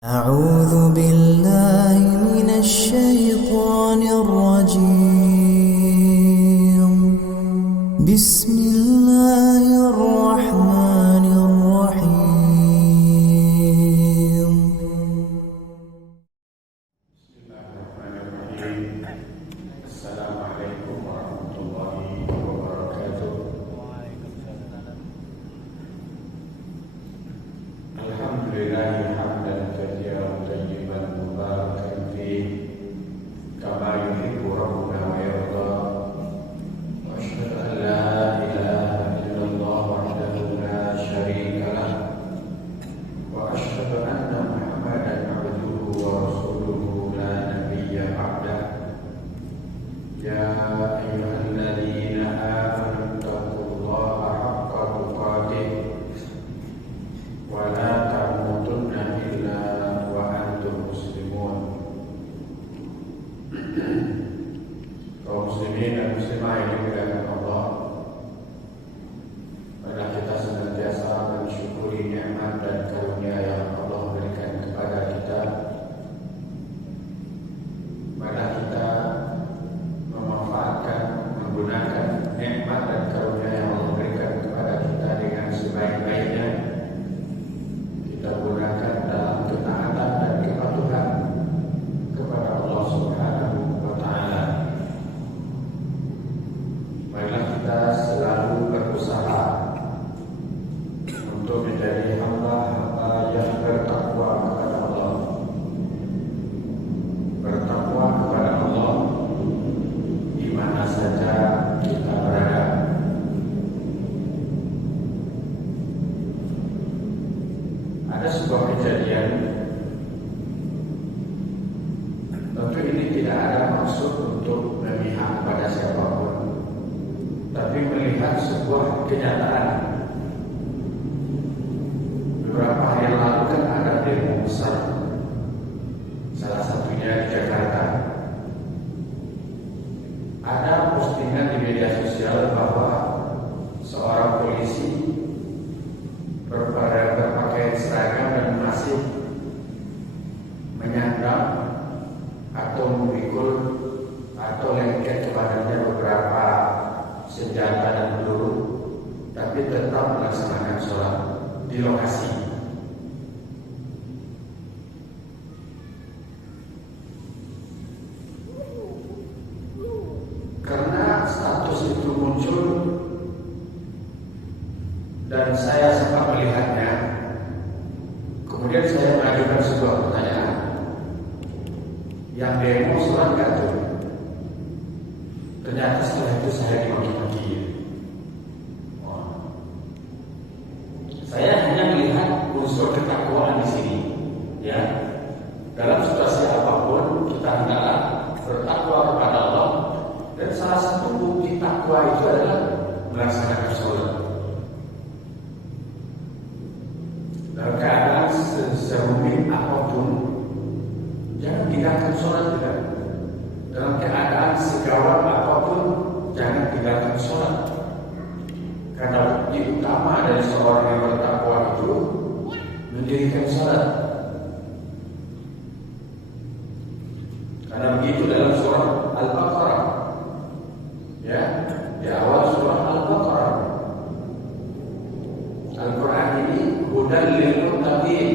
أعوذ بالله من الشيطان الرجيم بسم الله الرحمن الرحيم السلام عليكم ورحمة الله وبركاته. الحمد لله حمدا كثيرا طيبا مباركا فيه كما يحب ربنا ويرضى، وأشهد أن لا إله إلا الله وحده لا شريك له، وأشهد أن محمدا عبده ورسوله لا نبي بعده. يا أيها الذين آمنوا اتقوا الله حق تقاته ولا تموتن إلا وأنتم مسلمون. Kaum muslimin dan muslimah yang dimuliakan Allah, marilah kita senantiasa mensyukuri nikmat dan karunia yang Allah berikan kepada kita. Marilah kita memanfaatkan, menggunakan nikmat dan karunia yang Allah berikan kepada kita dengan sebaik-baiknya. Kita gunakan dalam ketaatan dan kepatuhan kepada Allah Subhanahu wa Ta'ala. Marilah kita selalu berusaha untuk menjadi hamba-hamba yang bertakwa kepada Allah. Bertakwa kepada Allah di mana saja kita berada. Ada sebuah kejadian, tentu ini tidak ada maksud untuk memihak pada siapapun, tapi melihat sebuah kenyataan. Beberapa hari lalu kan ada demo besar, salah satunya di Jakarta. Ada postingan di media sosial bahwa seorang polisi berpakaian seragam dan masih menyandang atau memikul atau lengket kepadanya beberapa senjata dan peluru, tapi tetap melaksanakan sholat di lokasi. Karena status itu muncul dan saya sempat melihatnya, kemudian saya mengajukan sebuah pertanyaan. Yang demo sholat nggak tuh? Ternyata setelah itu saya dimaki-maki. Saya hanya melihat unsur ketakwaan di sini, ya. Dalam situasi apapun kita hendaklah bertakwa kepada Allah, dan salah satu bukti takwa itu adalah melaksanakan sholat. Dalam keadaan serumit apapun, jangan tinggalkan sholat juga. Dalam keadaan segawat apapun, jangan tinggalkan sholat. Karena bukti utama dari seorang yang bertakwa itu mendirikan sholat. Karena begitu dalam surah Al-Baqarah, ya, di awal surah Al-Baqarah, Al-Quran ini hudan lil muttaqin.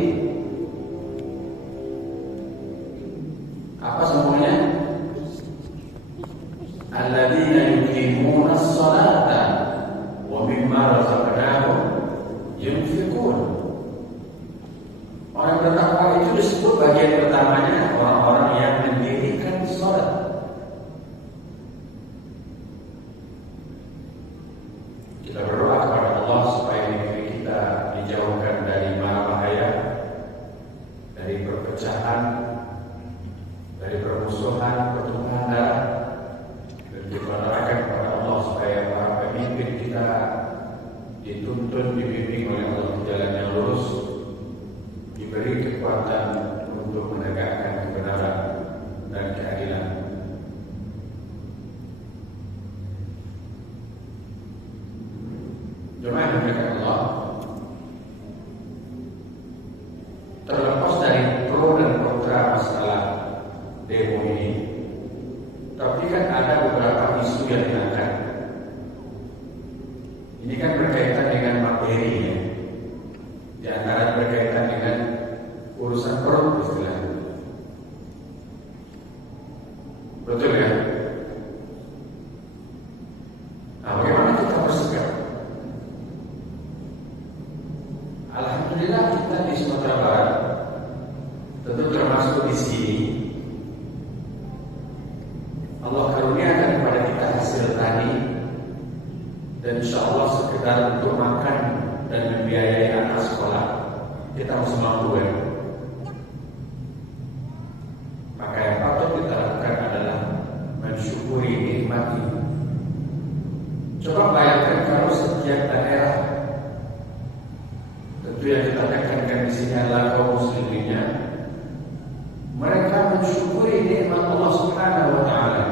Apa semuanya? Alladzina yuqimuna as-salata wa mimma razaqnahum yunfiqun. Orang bertakwa itu disebut bagian pertamanya orang-orang yang mendirikan salat. Kita berdoa kepada Allah supaya negeri kita dijauhkan dari mara bahaya, dari perpecahan, dari permusuhan, pertumpahan darah, dan kita doakan kepada Allah supaya para pemimpin kita dituntun, dibimbing oleh Allah ke jalan yang lurus, diberi kekuatan untuk menegakkan kebenaran dan keadilan. Jemaah yang dimuliakan Allah, terlepas dari pro menyenangkan. Ini kan berkaitan dengan materi ya. Di antara berkaitan dengan urusan perut istilahnya. Betul ya? Nah, bagaimana kita bersikap? Alhamdulillah kita di Sumatera Barat, tentu termasuk di sini, Allah karuniakan kepada kita hasil tani, dan insya Allah sekedar untuk makan dan membiayai anak sekolah kita masih mampu ya. Maka yang patut kita lakukan adalah mensyukuri nikmat ini. Coba bayangkan kalau setiap daerah, tentu yang kita tekankan di sini adalah kaum musliminnya, mereka mensyukuri nikmat Allah Subhanahu wa taala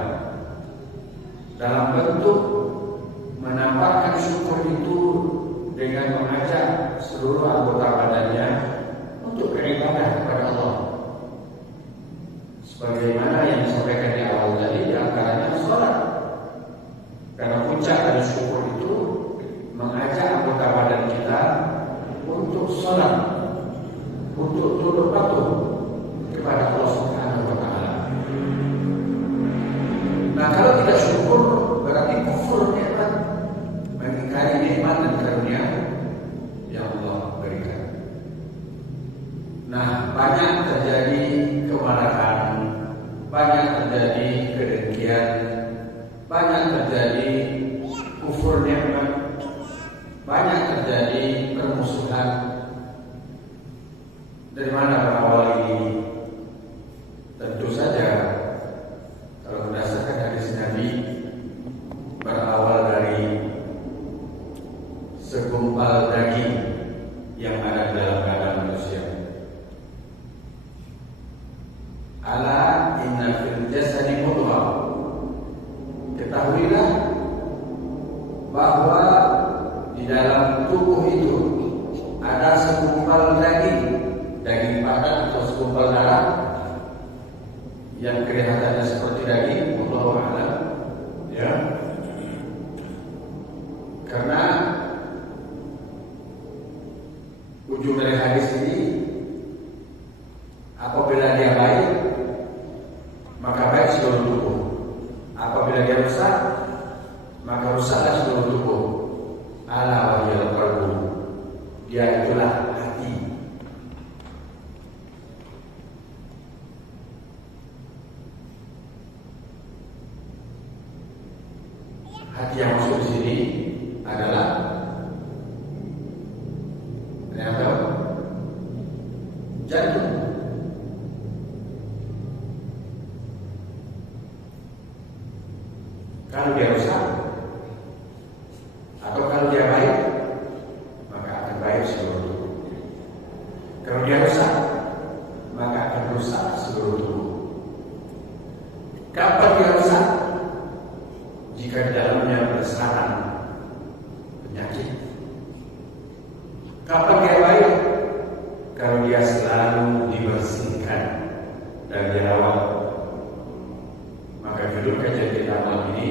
dalam bentuk menampakkan syukur itu dengan mengajak seluruh anggota badannya untuk beribadah kepada Allah. Sebagaimana yang disampaikan di awal tadi, di antaranya sholat. Karena puncak dari syukur itu mengajak anggota badan kita untuk sholat, untuk tunduk patuh kepada Allah Subhanahu wa taala. Nah, kalau tidak syukur berarti kufur nikmat, mengingkari nikmat dan karunia yang Allah berikan. Nah, banyak terjadi kemarahan, banyak terjadi kedengkian, banyak terjadi kufur nikmat, banyak terjadi permusuhan. Dari mana berawal ini? Tentu saja kalau berdasarkan hadis Nabi, berawal dari segumpal daging yang ada dalam badan manusia. Ala inna fil jasadi mudghah. Ketahuilah bahwa di dalam tubuh itu ada segumpal daging padat atau segumpal darah yang kelihatannya seperti daging, wallahu a'lam, ya. Karena ujung dari hadis ini, apabila dia baik, maka baik seluruh tubuh. Apabila dia rusak, maka rusaklah seluruh tubuh. Ala wa hiyal qalbu. Dia itulah hati. Hati yang masuk di sini adalah ternyata jantung. Kalau dia rusak atau kalau dia baik, maka akan baik seluruh tubuh. Kalau dia rusak, maka akan rusak seluruh tubuh. Kapan dia rusak? Jika di dalamnya bersarang penyakit. Kapan dia baik? Kalau dia selalu dibersihkan dan dirawat. Maka judul kajian kita malam ini,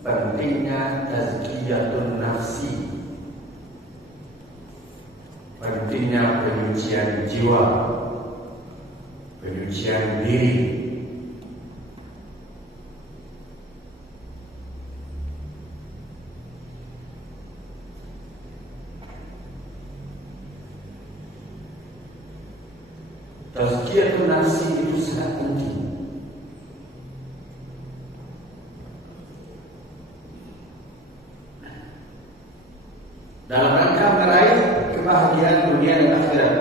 pentingnya tazkiyatun nafsi, pentingnya penyucian jiwa, penyucian diri. Tazkiyatun nafsi itu sangat penting. Dalam rangka meraih kebahagiaan dunia dan akhirat,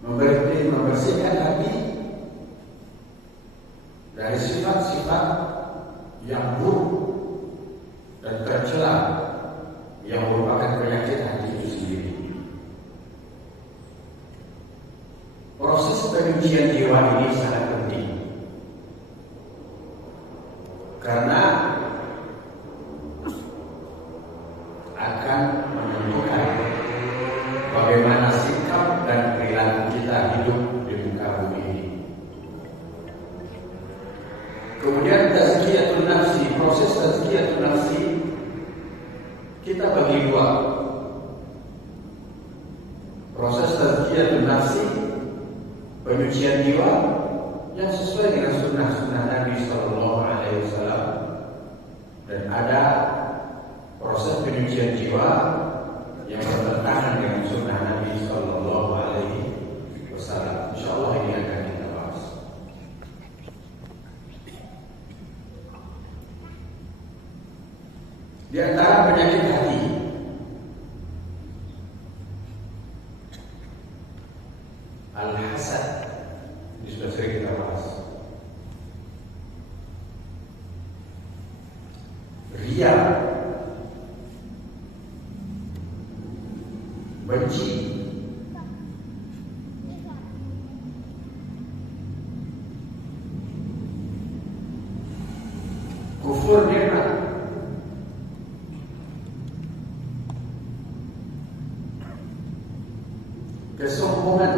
membersihkan hati dari sifat-sifat yang buruk dan tercela yang merupakan penyakit hati itu sendiri. Proses penyucian jiwa ini sangat penting karena akan menentukan bagaimana sikap dan perilaku kita hidup di muka bumi ini. Kemudian tazkiyatun nafsi, proses tazkiyatun nafsi kita bagi dua. Proses tazkiyatun nafsi, penyucian jiwa yang sesuai dengan sunnah-sunnah Nabi Sallallahu Alaihi Wasallam, dan ada proses penyucian jiwa yang bertentangan dengan sunnah Nabi Sallallahu Alaihi Wasallam. Insyaallah ini akan kita bahas. Di antara penyakit hati al-hasad, ini sudah sering kita bahas. Riya, benci, kufur nikmat, kesombongan,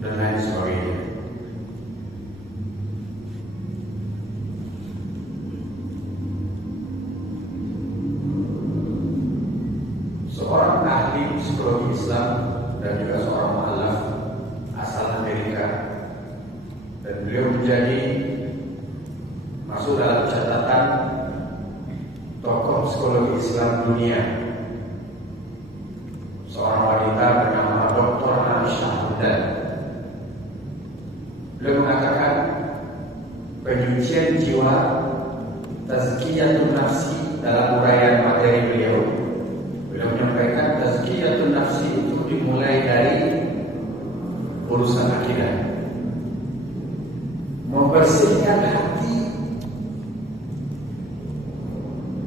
dan lain sebagainya. Seorang ahli psikologi Islam dan juga seorang mu'allaf asal Amerika, dan beliau menjadi masuk dalam catatan tokoh psikologi Islam dunia. Seorang wanita bernama Dr. Aisyah Hamdan. Beliau mengatakan penyucian jiwa, tazkiyatun nafsi, dalam uraian materi beliau. Beliau menyampaikan tazkiyatun nafsi itu dimulai dari urusan akidah, membersihkan hati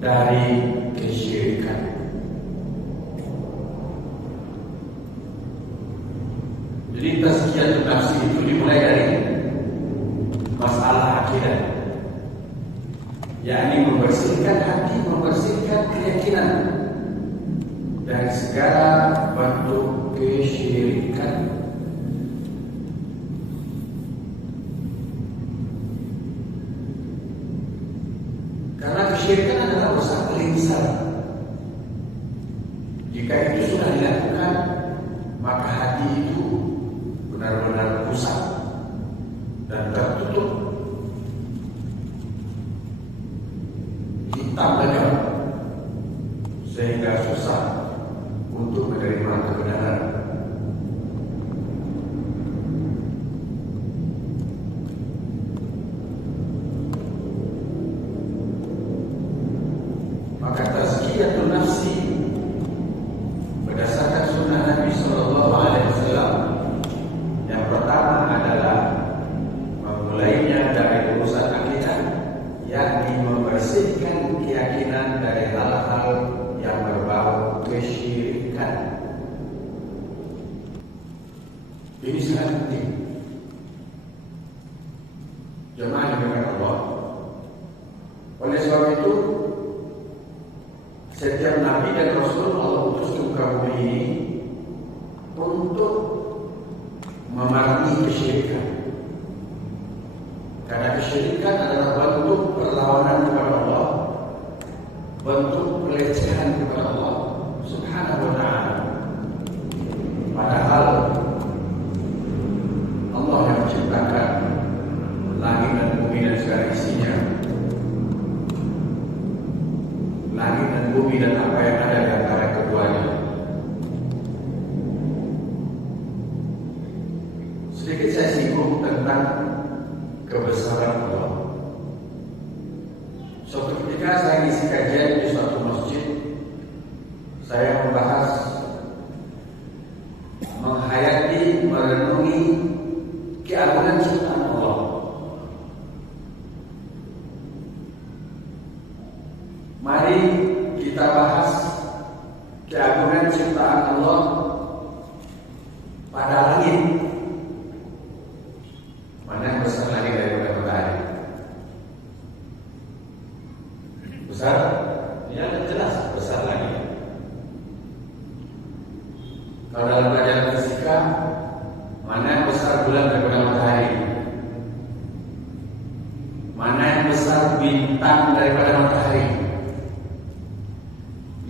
dari kesyirikan. Jadi tazkiyatun nafsi itu dimulai dari masalah akidah, yakni membersihkan hati, membersihkan keyakinan dari segala bentuk kesyirikan. Karena kesyirikan adalah dosa paling besar. Jika itu sudah dilakukan, maka hati itu benar-benar rusak dan tertutup, hitam legam, sehingga susah untuk menerima kebenaran. Maka tazkiyatun nafsi berdasarkan sunnah Nabi Sallallahu Alaihi Wasallam, yang pertama adalah memulainya dari urusan akidah, yakni membersihkan keyakinan dari hal-hal yang berbau kesyirikan. Ini sangat penting. Jemaah yang dimuliakan Allah. Oleh sebab itu, setiap Nabi dan Rasul Allah utus ke muka bumi ini untuk memerangi kesyirikan. Karena kesyirikan adalah bentuk perlawanan kepada Allah, bentuk pelecehan kepada Allah Subhanahu wa ta'ala. Padahal Allah yang menciptakan langit dan bumi dan segala isinya, langit dan bumi dan apa yang ada di antara keduanya. Sedikit saya singgung tentang kebesaran Allah. Suatu ketika saya ngisi kajian di suatu masjid, saya membahas menghayati, merenungi keagungan ciptaan Allah. Mari kita bahas keagungan ciptaan Allah pada langit. Mana yang besar lagi daripada matahari? Besar? Ya, jelas besar lagi. Kalau dalam pelajaran fisika, mana yang besar besar bulan daripada matahari? Mana yang besar bintang daripada matahari?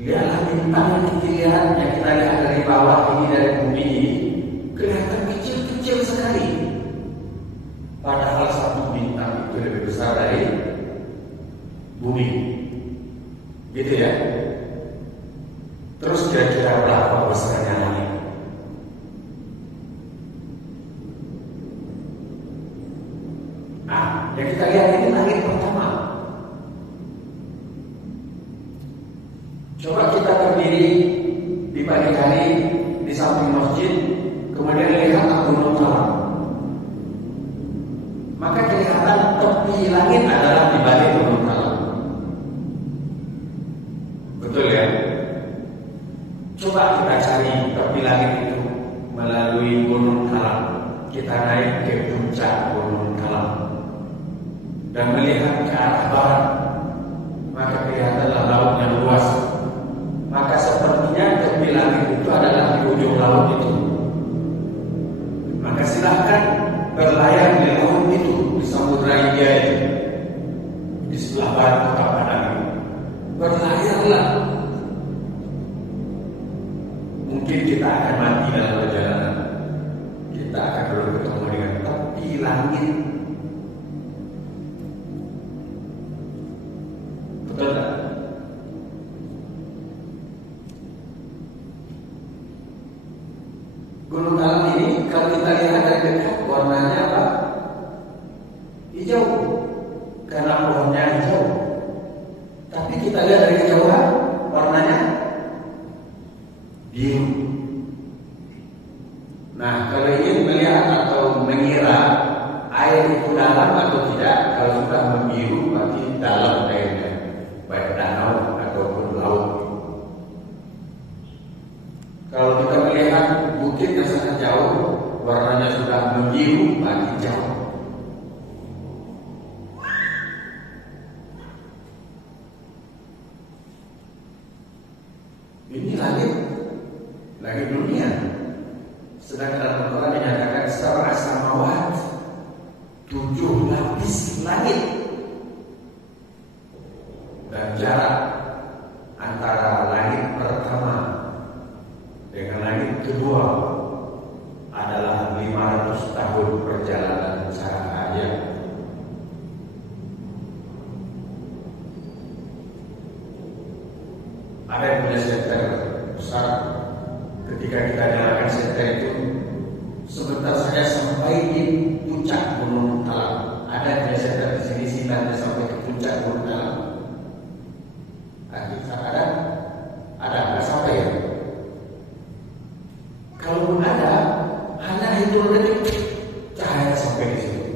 Lihatlah bintang yang kita lihat dari bawah ini, dari bumi ini, kelihatan kecil-kecil sekali. Padahal satu bintang itu lebih besar dari bumi. Gitu ya. Terus kira-kira berapa besarnya langit? Nah, yang kita lihat ini langit pertama. Coba kita berdiri di pagi hari di samping masjid, kemudian lihat gunung Talang. Maka kelihatan tepi langit adalah di balik gunung Talang. Betul ya? Coba kita cari tepi langit itu melalui gunung Talang. Kita naik ke puncak gunung Talang dan melihat ke arah barat, maka kelihatanlah laut yang luas. Maka sepertinya tepi langit itu adalah di ujung laut itu. Maka silahkan berlayar di laut itu, di Samudra Hindia itu, di sebelah barat kota Padang itu. Berlayarlah. Mungkin kita akan mati dalam perjalanan. Kita akan bertemu dengan tepi langit. Betul tak? Gunung Talang ini kalau kita lihat dari dekat warnanya apa? Hijau, karena pohonnya hijau. Tapi kita lihat dari kejauhan warnanya biru. Nah, kalau ingin melihat atau mengira air itu dalam atau tidak, kalau sudah membiru berarti dalam airnya, baik danau ataupun laut. Kalau kita melihat bukit yang sangat jauh, warnanya sudah membiru, berarti jauh. Ini langit dunia. Sedangkan dalam Al-Quran dinyatakan sab'a samawat, 7 lapis langit. Dan jarak antara langit pertama dengan langit kedua adalah 500 tahun perjalanan cahaya. Ada yang punya senter besar. Ketika kita nyalakan senter itu, sebentar saja sampai di puncak gunung Talang. Ada yang punya senter di sini, sinarnya sampai ke puncak gunung Talang. Ada nggak sampai ya? Kalaupun ada, hanya hitung detik cahaya sampai di sini.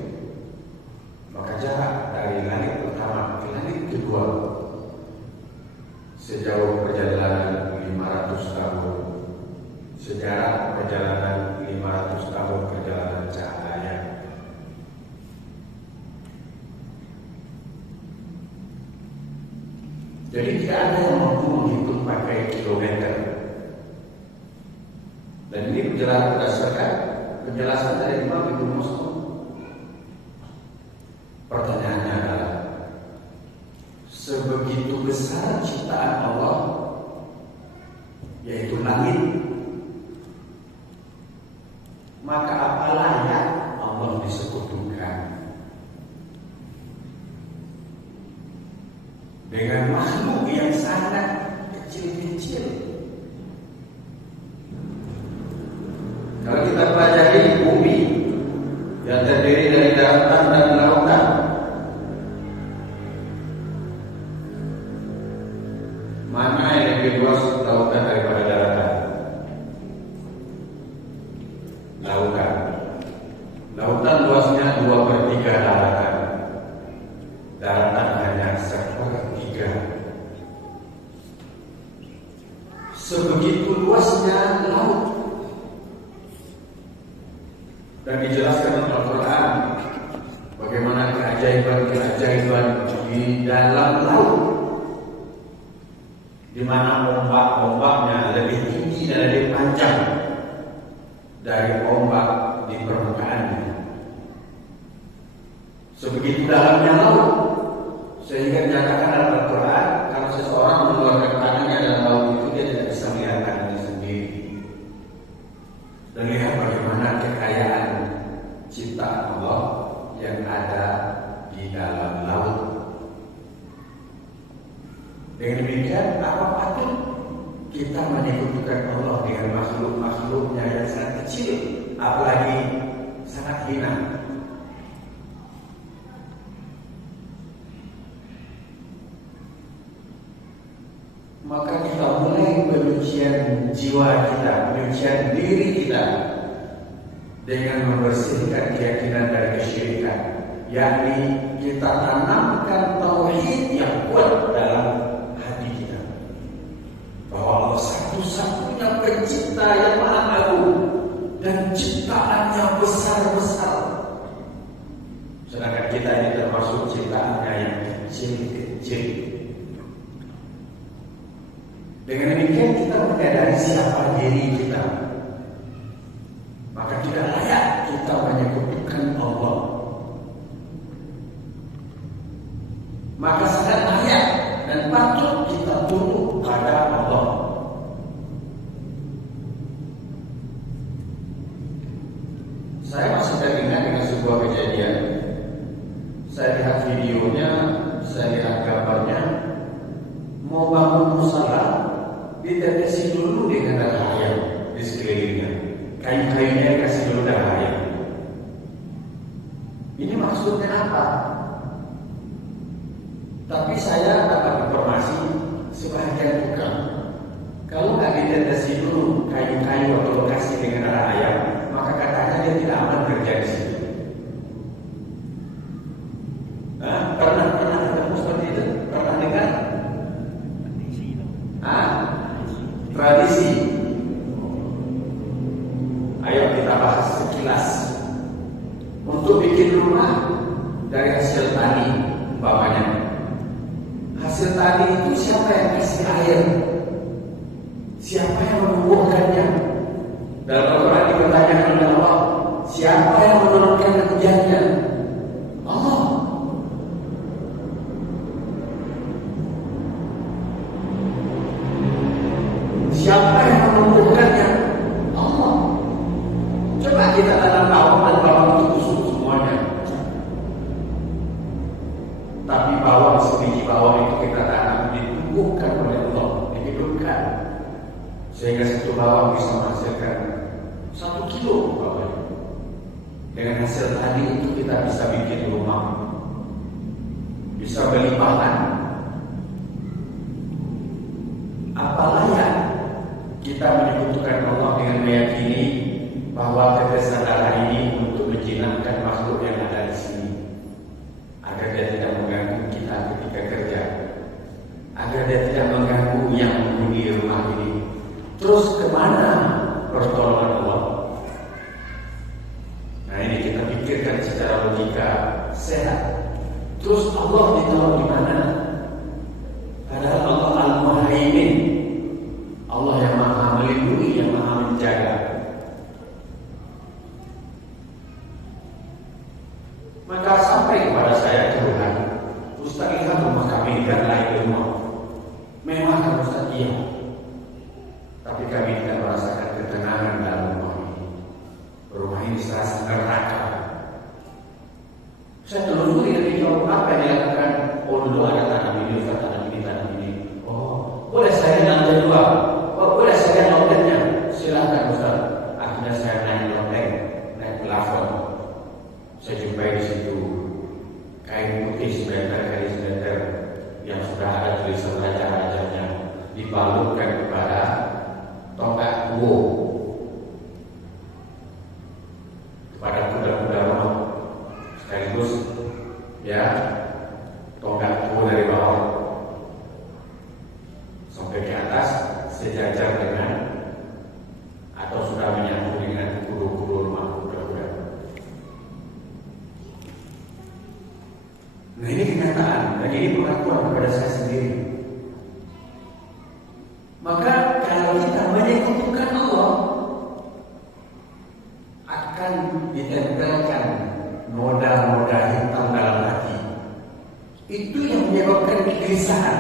Maka jarak dari langit pertama ke langit kedua sejauh perjalanan 500 tahun. Sejarah perjalanan 500 tahun perjalanan cahaya. Jadi tidak ada yang mampu menghitung pakai kilometer. Dan ini berdasarkan penjelasan dari Imam Ibnu Mas'ud. Pertanyaannya adalah, sebegitu besar ciptaan Allah, yaitu langit, maka apa layak Allah disekutukan dengan makhluk yang sangat kecil-kecil? Kalau kita pelajari bumi yang terdiri dari daratan dan lautan, mana yang lebih luas lautan daripada daratan? Lautan. Lautan luasnya 2/3 daratan. Daratan hanya 1/3. Sebegitu luasnya laut. Dan dijelaskan dalam Al-Quran bagaimana keajaiban-keajaiban di dalam laut, di mana ombak-ombaknya lebih tinggi dan lebih panjang dari ombak di permukaan sebegitu dalamnya laut, sehingga dinyatakan dalam Al-Quran kalau seseorang mengeluarkan tangannya dalam laut itu dia tidak bisa melihat tangannya sendiri. Dan lihat bagaimana kekayaan ciptaan Allah yang ada di dalam laut. Dengan demikian, apa patut kita menyekutukan Allah dengan makhluk-makhluknya yang sangat kecil, apalagi sangat hina? Maka kita mulai penyucian jiwa kita, penyucian diri kita dengan membersihkan keyakinan dari kesyirikan, yakni kita tanamkan tauhid yang kuat dalam hati kita, bahwa Allah satu-satunya pencipta yang maha agung dan ciptaannya besar-besar, sedangkan kita ini termasuk ciptaannya yang kecil-kecil. Dengan demikian kita menyadari siapa diri kita, maka tidak layak kita menyekutukan Allah. Maka sangat layak dan patut kita tunduk pada Allah. Saya masih teringat dengan sebuah kejadian. Saya lihat videonya, saya lihat gambarnya, mau bangun musala, ditetesi dulu dengan darah ayam di sekelilingnya. Kayu-kayunya dikasih dulu darah ayam. Ini maksudnya apa? Tapi saya dapat informasi sebagian tukang, kalau nggak ditetesi dulu kayu-kayu atau lokasi dengan darah ayam, maka katanya dia tidak aman kerja di situ. Pernah ketemu seperti itu? Pernah dengar? Tradisi. Ayo kita bahas sekilas. Untuk bikin rumah dari hasil tani, umpamanya. Hasil tani itu siapa yang kasih air? Siapa yang menumbuhkannya? Dalam Al-Quran dipertanyakan oleh Allah, siapa yang menurunkan hujannya? Allah. Siapa yang menumbuhkannya? Allah. Coba kita tanam bawang dan bawang itu busuk semuanya. Tapi bawang, sebiji bawang itu kita tanam, ditumbuhkan oleh Allah, dihidupkan, sehingga satu bawang bisa menghasilkan 1 kilo bawang. Dengan hasil tadi itu kita bisa bikin rumah, bisa beli bahan. Apalagi kita menyekutukan Allah dengan meyakini bahwa tetesan darah ini untuk menjinakkan makhluk yang ada di sini, agar dia tidak mengganggu kita ketika kerja, agar dia tidak mengganggu yang menghuni rumah ini. Terus kemana pertolongan Allah? Nah, ini kita pikirkan secara logika sehat. Terus Allah ditaruh di mana? Padahal Allah Al-Muhaimin, Allah yang maha melindungi, yang maha menjaga. Maka sampai kepada saya Tuhan, Ustaz, lihat rumah kami dan lain rumah. Memang kan Ustaz, iya, tapi kami tidak merasakan ketenangan dalam rumah ini. Rumah ini serasa neraka. Saya telusuri dari jauh apa yang dilakukan. Oh, dulu ada tanam ini, Ustaz, tanam ini, tanam ini. Oh, boleh saya lantai 2. Oh, boleh saya lontengnya? Silakan Ustaz. Akhirnya saya naik lonteng, naik plafon. Saya jumpai di situ kain putih semeter kali semeter yang sudah ada tulisan raja-rajanya, dibalurkan kepada tongkat kuo, kepada kuda-kuda roh, sekaligus ya tongkat kuo dari bawah sampai ke atas sejajar dengan atau sudah menyambung dengan kudu-kudu rumah kuda-kuda. Nah, ini kenyataan dan ini pengakuan kepada saya sendiri. Maka kalau kita menyekutukan Allah, akan ditempelkan noda-noda hitam dalam kegelisahan.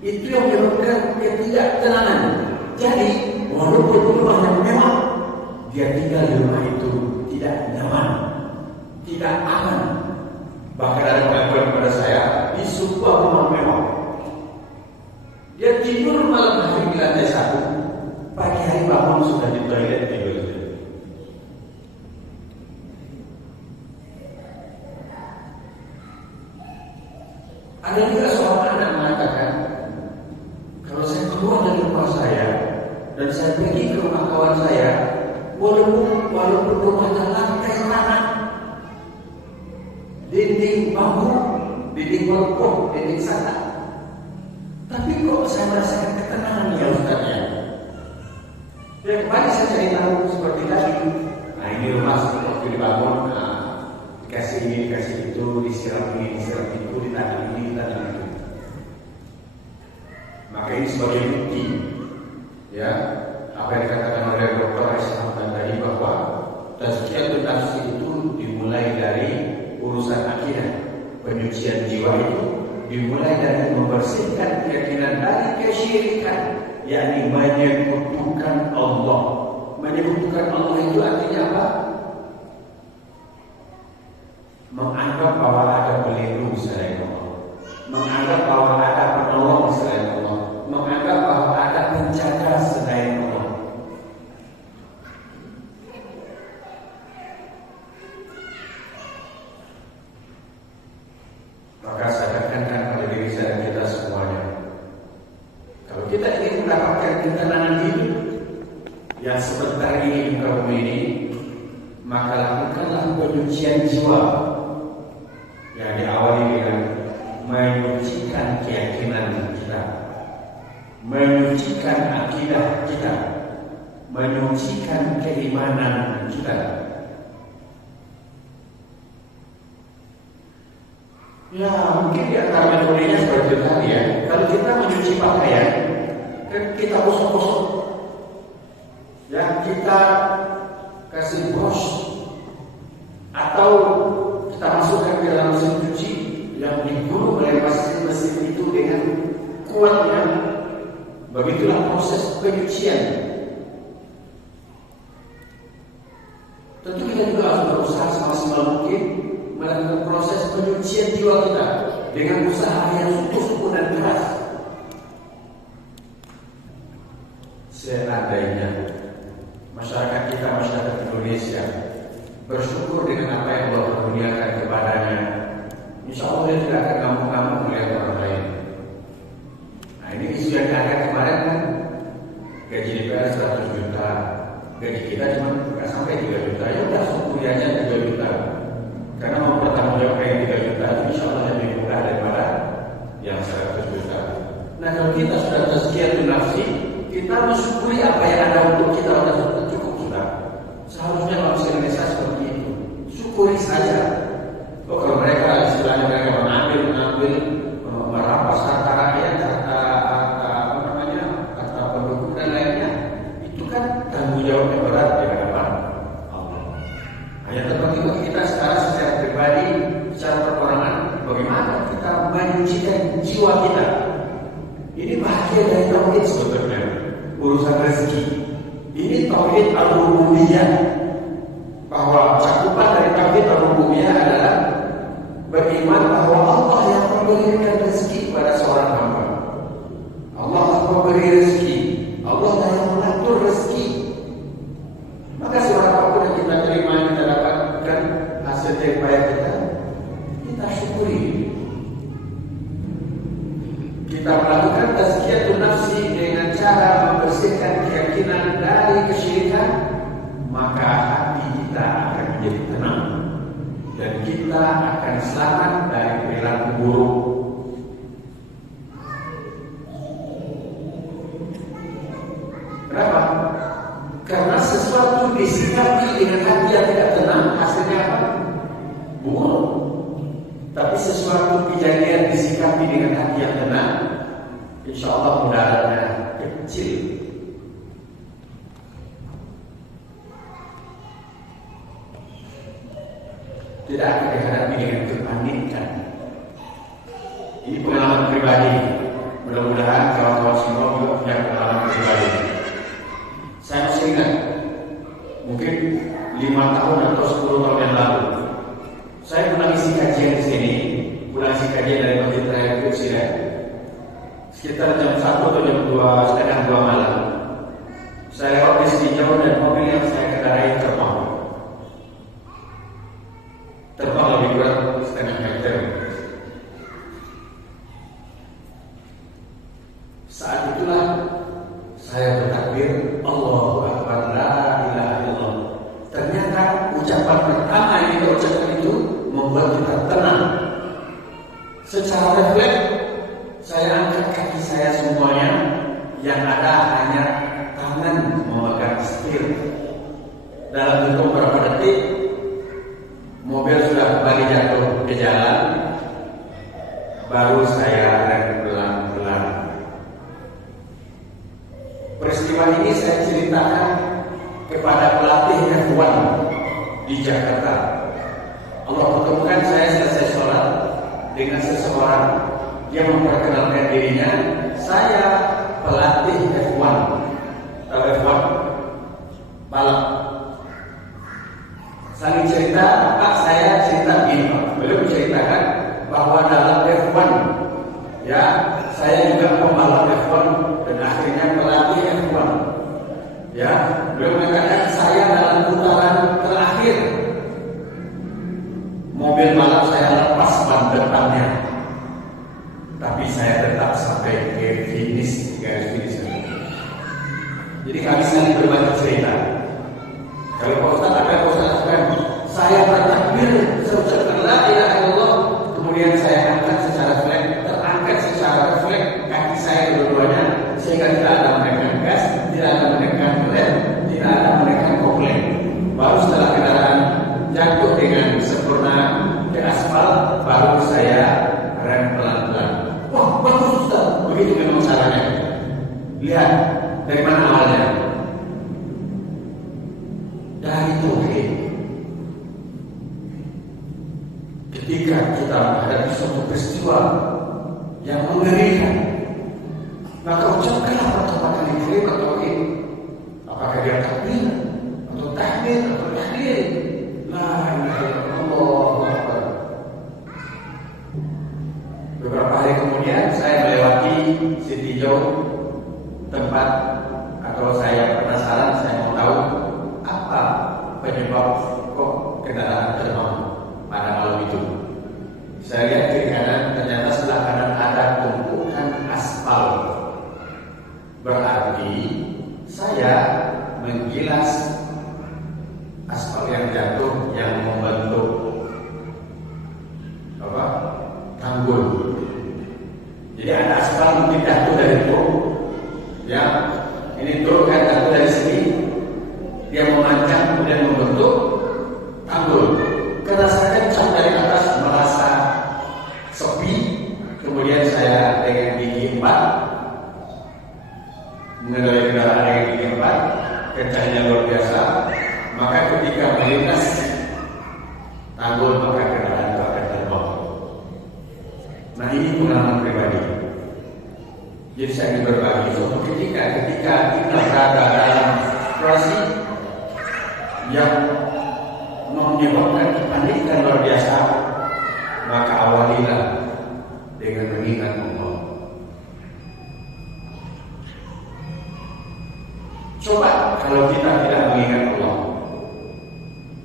Itu yang menyebabkan ketidaktenangan. Jadi walaupun rumahnya mewah, dia tinggal di rumah itu tidak nyaman, tidak aman. Bahkan ada pengakuan kepada saya di sebuah rumah mewah, dia tidur malam hari di lantai 1, pagi hari bangun sudah di toilet tidur. Ada juga seorang anak mengatakan, kalau saya keluar dari rumah saya dan saya pergi ke rumah kawan saya, walaupun rumahnya lantai tanah, dinding bambu, dinding balkon, dinding sana, tapi kok saya merasakan ketenangan ya Ustaz ya. Ya kembali saya cari tahu seperti tadi. Nah ini rumah waktu dibangun, dikasih ini, dikasih itu, disiram ini, disiram itu, ditanam ini, ditanam itu. Maka ini sebagai bukti, ya apa yang dikatakan oleh Dr. Aisyah tadi bahwa tazkiyatun nafsi itu dimulai dari urusan akidah, penyucian jiwa itu dimulai dari membersihkan keyakinan dari kesyirikan, yakni menyekutukan Allah. Menyekutukan Allah itu artinya apa? Menganggap bahwa ada pelindung selain Allah, menganggap bahwa ada penolong selain Allah, menganggap bahwa ada penjaga selain Allah. Maka saya tekankan pada diri saya dan kita semuanya, kalau kita ingin mendapatkan ketenangan hidup yang sebentar ini di muka bumi ini, maka lakukanlah penyucian jiwa yang diawali dengan menyucikan keyakinan kita, menyucikan akidah kita, menyucikan keimanan kita. Ya mungkin di antara metodenya seperti tadi ya. Kalau kita mencuci pakaian, kan kita gosok-gosok, ya kita kasih brush atau kita masukkan ke dalam mesin cuci yang digulung oleh mesin itu dengan kuatnya. Begitulah proses penyucian. Tentu kita juga harus berusaha semaksimal mungkin melakukan proses penyucian jiwa kita dengan usaha yang sungguh-sungguh dan keras. Seandainya masyarakat kita, masyarakat Indonesia bersyukur dengan apa yang Allah kurniakan kepadanya, insya Allah dia tidak akan ngamuk-ngamuk melihat orang lain. Nah ini isu yang diangkat kemarin kan, gaji DPR 100 juta, gaji kita cuma nggak sampai 3 juta, ya udah syukuri aja 3 juta. Karena mempertanggungjawabkan yang 3 juta itu insya Allah lebih mudah daripada yang 100 juta. Nah kalau kita sudah tazkiyatun nafsi, kita mensyukuri apa yang ada untuk kita sudah cukup sudah. Seharusnya manusia Indonesia seperti itu. Syukuri saja. Oh kalau mereka istilahnya mereka mengambil merampas harta rakyat, harta penduduk dan lainnya, itu kan tanggung jawabnya berat di hadapan Allah. Hanya terpenting bagi kita sekarang secara pribadi, secara perorangan, bagaimana kita menyucikan jiwa kita. Ini bahagia dari tauhid sebetulnya, urusan rezeki. Ini tauhid al-rububiyah, bahwa cakupan dari tauhid al-rububiyah adalah beriman bahwa Allah yang memberikan rezeki kepada seorang hamba. Allah memberi rezeki, Allah yang mengatur rezeki. Maka seorang apapun yang kita terima, kita dapatkan hasil terbaik kita syukuri. Kita melakukan tazkiyatun nafsi dengan cara membersihkan keyakinan dari kesyirikan, maka hati kita akan menjadi tenang dan kita akan selamat dari perilaku buruk. Kenapa? Karena sesuatu disikapi dengan hati yang tidak tenang, hasilnya apa? Buruk. Tapi sesuatu kejadian disikapi dengan hati yang tenang, insya Allah mudaratnya kecil. Tidak akan dihadapi dengan kepanikan. Ini pengalaman pribadi. Mudah-mudahan kawan-kawan semua juga punya pengalaman pribadi. Saya masih ingat, mungkin 5 tahun atau 10 tahun yang lalu, saya pernah isi kajian di sini, pulang isi kajian dari Masjid Raya Kudus ya. Sekitar jam 1 atau jam 2, setengah 2 malam. Saya lewat di sini jauh dan mobil yang saya kendarai terbang. Terbang lebih kurang setengah meter. Saat itulah saya bertakbir, Allahu Akbar, la ilaha illallah. Ternyata ucapan pertama yang kita ucapkan itu membuat kita tenang. Secara refleks, saya angkat kaki saya semuanya, yang ada hanya tangan memegang setir. Dalam hitung beberapa detik, mobil sudah kembali jatuh ke jalan. Baru saya rem pelan-pelan. Peristiwa ini saya ceritakan kepada pelatih F1 di Jakarta. Allah pertemukan saya selesai sholat dengan seseorang yang memperkenalkan dirinya, saya pelatih F1. Tahu F1? Balap. Saling cerita, Pak, saya cerita begini, Pak. Beliau menceritakan bahwa dalam F1, ya, saya juga pembalap F1 dan akhirnya pelatih F1. Ya, beliau mengatakan saya dalam putaran terakhir mobil balap saya lepas ban depannya, tapi saya tetap sampai ke finish, garis finish. Jadi kami saling berbagi cerita. Kalau Pak Ustaz ada Pak Ustaz kan, saya bertakbir, saya ucapkan la ilaha illallah, kemudian saya angkat secara refleks, terangkat secara refleks kaki saya dua-duanya, sehingga tidak ada menekan gas, tidak ada menekan rem, tidak ada menekan kopling. Baru setelah kendaraan jatuh dengan sempurna ke aspal, baru saya rem pelan-pelan. Wah, bagus Ustaz, begitu memang caranya. Lihat dari mana awalnya. Dari tauhid. Ketika kita menghadapi suatu peristiwa yang mengerikan, maka ucapkanlah pertama kali kalimat tauhid. Apakah dia takbir atau tahmid atau tahlil? La ilaha illallah. Beberapa hari kemudian saya melewati Sitijau, tempat atau saya penasaran, saya mau tahu apa penyebab kok kendaraan terbang pada malam itu. Saya lihat kiri kanan, ternyata sebelah kanan ada tumpukan aspal. Berarti saya menggilas aspal yang jatuh yang membentuk apa? Tanggul. Jadi ada aspal mungkin jatuh dari truk, ya. Ini truk kan jatuh dari sini, dia memanjang kemudian membentuk tanggul. Karena saya kencang dari atas merasa sepi, kemudian saya dengan gigi 4 mengendarai kendaraan dengan gigi 4, kencangnya luar biasa. Maka ketika melintas tanggul, maka kendaraan itu akan terbang. Nah, ini pengalaman pribadi. Jadi saya ingin berbagi suatu ketika kita berada dalam situasi yang menyebabkan kepanikan luar biasa, maka awalilah dengan mengingat Allah. Coba kalau kita tidak mengingat Allah,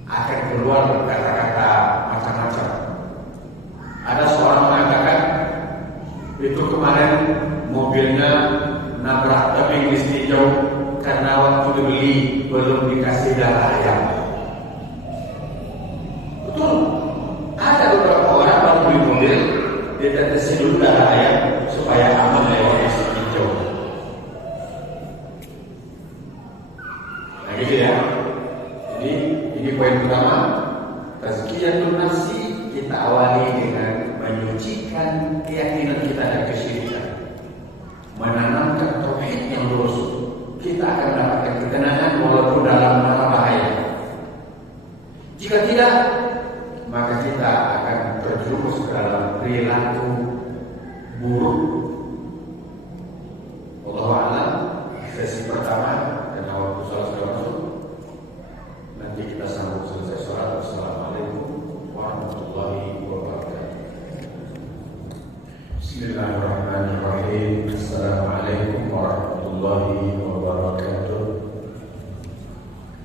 akan keluar kata-kata macam-macam. Ada seorang mengatakan, itu kemarin mobilnya nabrak tebing di Sitijau karena waktu dibeli belum dikasih darah ayam. Betul. Ada beberapa orang baru beli mobil, dia tetesin dulu darah ayam supaya aman lewat di Sitijau. Nah gitu ya. Jadi ini poin pertama, tazkiyatun nafsi. Kita awali dengan menyucikan keyakinan kita dan kesyirikan, menanamkan tauhid yang lurus. Kita akan mendapatkan ketenangan walaupun dalam mara bahaya. Jika tidak, maka kita akan terjerumus ke dalam perilaku buruk. Wallahu a'lam. Sesi pertama karena waktu sholat sudah masuk. Nanti kita sambung selesai sholat. Wassalamualaikum warahmatullahi wabarakatuh. Bismillahirrahmanirrahim. Assalamualaikum warahmatullahi wabarakatuh.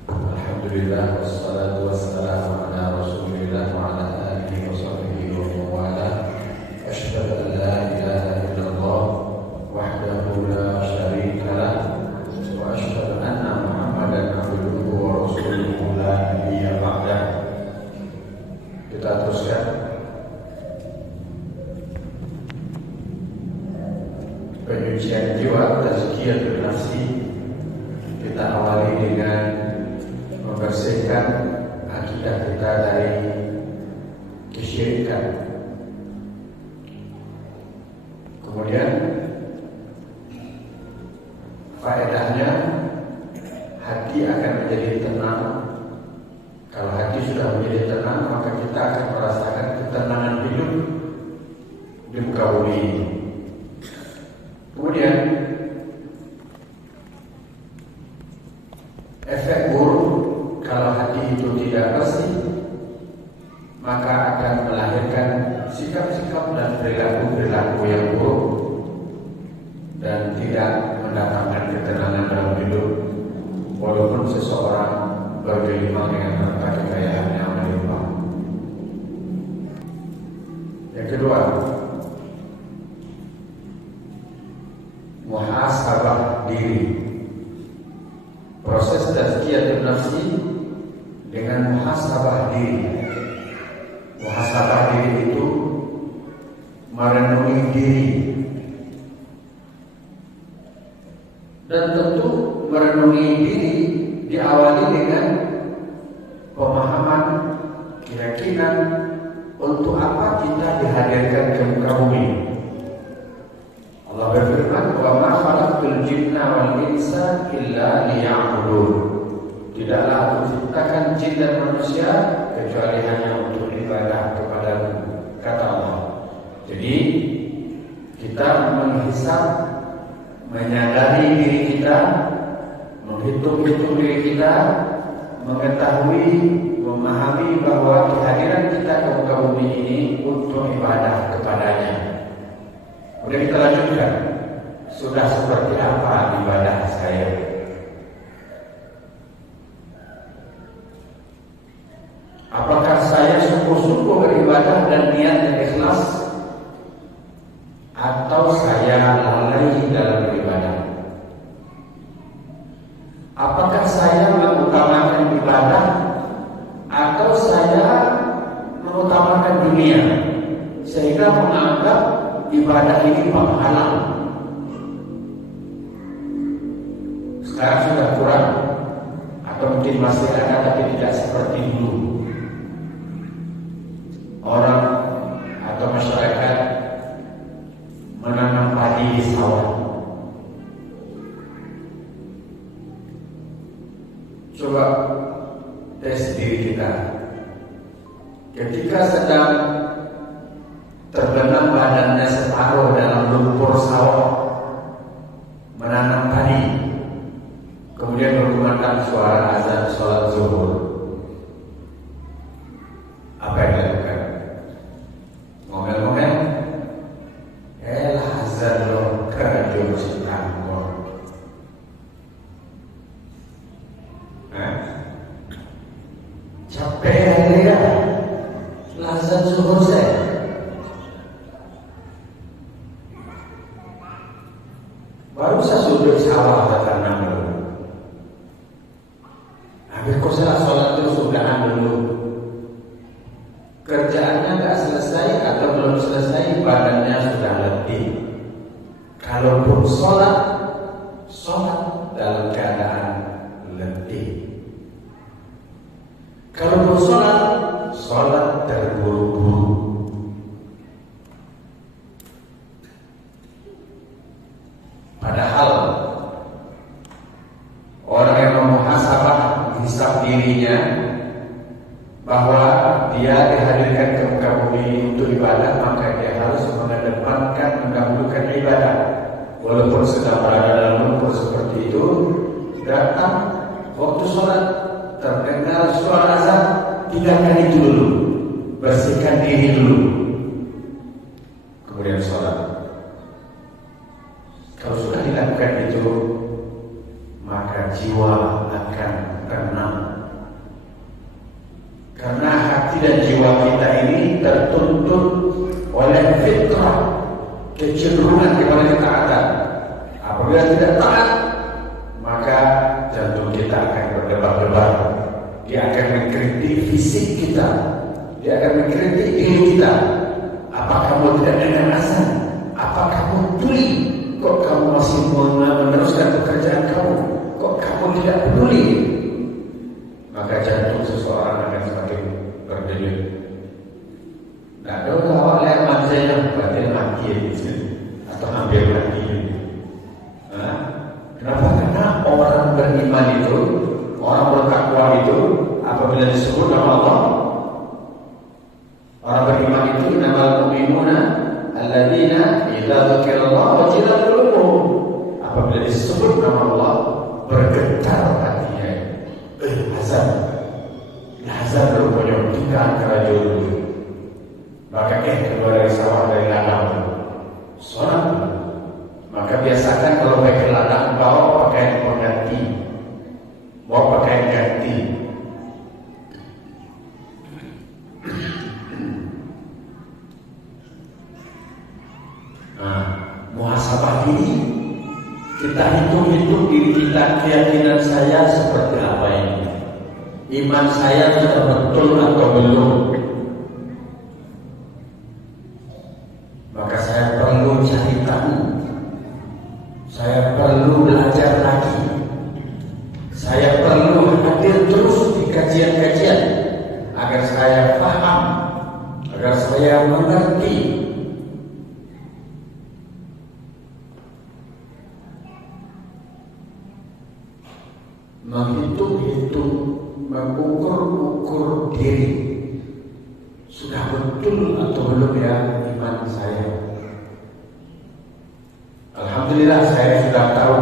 Alhamdulillah wassalatu wassalamu ala Rasulillah wa ala alihi wa sahbihi wa mawala. Asyhadu an la ilaha illallah wahdahu la syarika lah wa asyhadu anna Muhammadan abduhu wa rasuluhu la nabiyya ba'dah. Kita teruskan penyucian jiwa, tazkiyatun nafsi. Kita awali dengan membersihkan akidah kita dari kesyirikan. Kemudian faedahnya hati akan menjadi tenang. Kalau hati sudah menjadi tenang, maka kita akan merasakan ketenangan hidup di muka bumi ini. Kemudian efek buruk kalau hati itu tidak bersih, maka akan melahirkan sikap-sikap dan perilaku-perilaku yang buruk dan tidak mendatangkan ketenangan dalam hidup, walaupun seseorang bergelimang dengan harta kekayaan yang melimpah. Yang kedua, muhasabah diri. Proses tazkiyatun nafsi dengan muhasabah diri. Muhasabah diri itu merenungi diri. Dan tentu merenungi diri diawali dengan pemahaman, keyakinan untuk apa kita dihadirkan ke muka bumi. Allah berfirman, "Wa ma khalaqtul jinna wal insa illa liya'budun." Tidaklah aku ciptakan jin dan manusia kecuali hanya untuk ibadah kepadamu, kata Allah. Jadi kita menghisab, menyadari diri kita, menghitung-hitung diri kita, mengetahui, memahami bahwa kehadiran kita ke muka bumi ini untuk ibadah kepadanya. Kemudian kita lanjutkan, sudah seperti apa ibadah saya? Apakah saya sungguh-sungguh beribadah dan niat yang ikhlas, atau saya lalai dalam beribadah? Apakah saya mengutamakan ibadah atau saya mengutamakan dunia sehingga menganggap ibadah ini penghalang? Sekarang sudah kurang, atau mungkin masih ada tapi tidak seperti dulu. Orang atau masyarakat menanam padi di sawah. Coba tes diri kita. Ketika sedang terbenam badannya separuh dalam lumpur sawah menanam padi, kemudian berkumandang suara azan sholat zuhur, apa yang dilakukan? Ngomel-ngomel, azan lo kerajaan sitangkor. Capek ya, azan zuhur saya. Baru saya sudut sawah tanam dulu. Habis kau sholat itu sudahan dulu. Kerjaannya nggak selesai atau belum selesai, badannya sudah letih. Kalaupun sholat dalam keadaan letih. Kalaupun sholat terburu-buru. Padahal orang yang memuhasabah, menghisab dirinya bahwa dia dihadirkan ke muka bumi untuk ibadah, maka dia harus mengedepankan, mendahulukan ibadah. Walaupun sedang berada dalam lumpur seperti itu, datang waktu sholat, terdengar suara azan, tinggalkan itu dulu, bersihkan diri dulu, kemudian sholat. Kalau sudah dilakukan itu, maka jiwa akan tenang. Karena hati dan jiwa kita ini tertuntut oleh fitrah, kecenderungan kepada ketaatan. Apabila tidak taat, maka jantung kita akan berdebar-debar. Dia akan mengkritik fisik kita, dia akan mengkritik diri kita. Apa kamu tidak dengar azan? Apa kamu tuli? Kok kamu masih meneruskan pekerjaan kamu? Kok kamu tidak peduli? Maka jantung seseorang akan semakin berdenyut. Nah, kalau awak lihat manusia berarti mati atau hampir mati. Kenapa? Karena orang beriman itu, orang bertakwa itu, apabila disebut nama Allah, orang beriman itu innamal mu'minuna alladzina idza dzukirallahu wajilat qulubuhum. Apabila disebut nama Allah, bergetar hatinya. Hazard rupanya tinggal kerajaan dulu. Maka keluar dari sawah, dari ladang sholat. Maka biasakan kalau pakai ladang, bawa pakaian pengganti, bawa pakaian ganti. Muhasabah diri, kita hitung-hitung diri kita, keyakinan saya seperti apa ini, iman saya sudah betul atau belum. Maka saya perlu cari tahu, saya perlu belajar lagi, saya perlu hadir terus di kajian-kajian agar saya paham, agar saya mengerti. Menghitung-hitung, mengukur-ukur diri, sudah betul atau belum ya iman saya. Alhamdulillah saya sudah tahu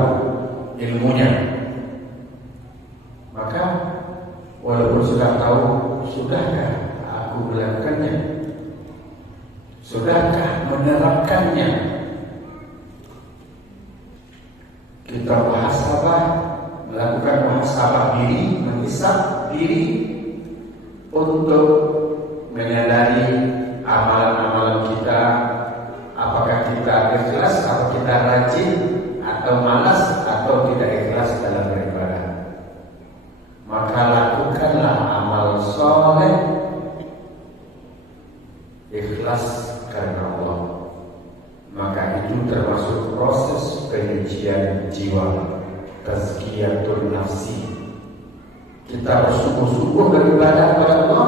ilmunya. Maka walaupun sudah tahu, sudahkah aku melakukannya? Sudahkah menerapkannya? Kita muhasabah, melakukan muhasabah diri, menghisab diri untuk menyadari amalan-amalan kita, apakah kita ikhlas, atau kita rajin, atau malas, atau tidak ikhlas dalam beribadah. Maka lakukanlah amal soleh, ikhlas karena Allah. Maka itu termasuk proses penyucian jiwa, tazkiyatun nafsi. Kita bersungguh-sungguh beribadah kepada Allah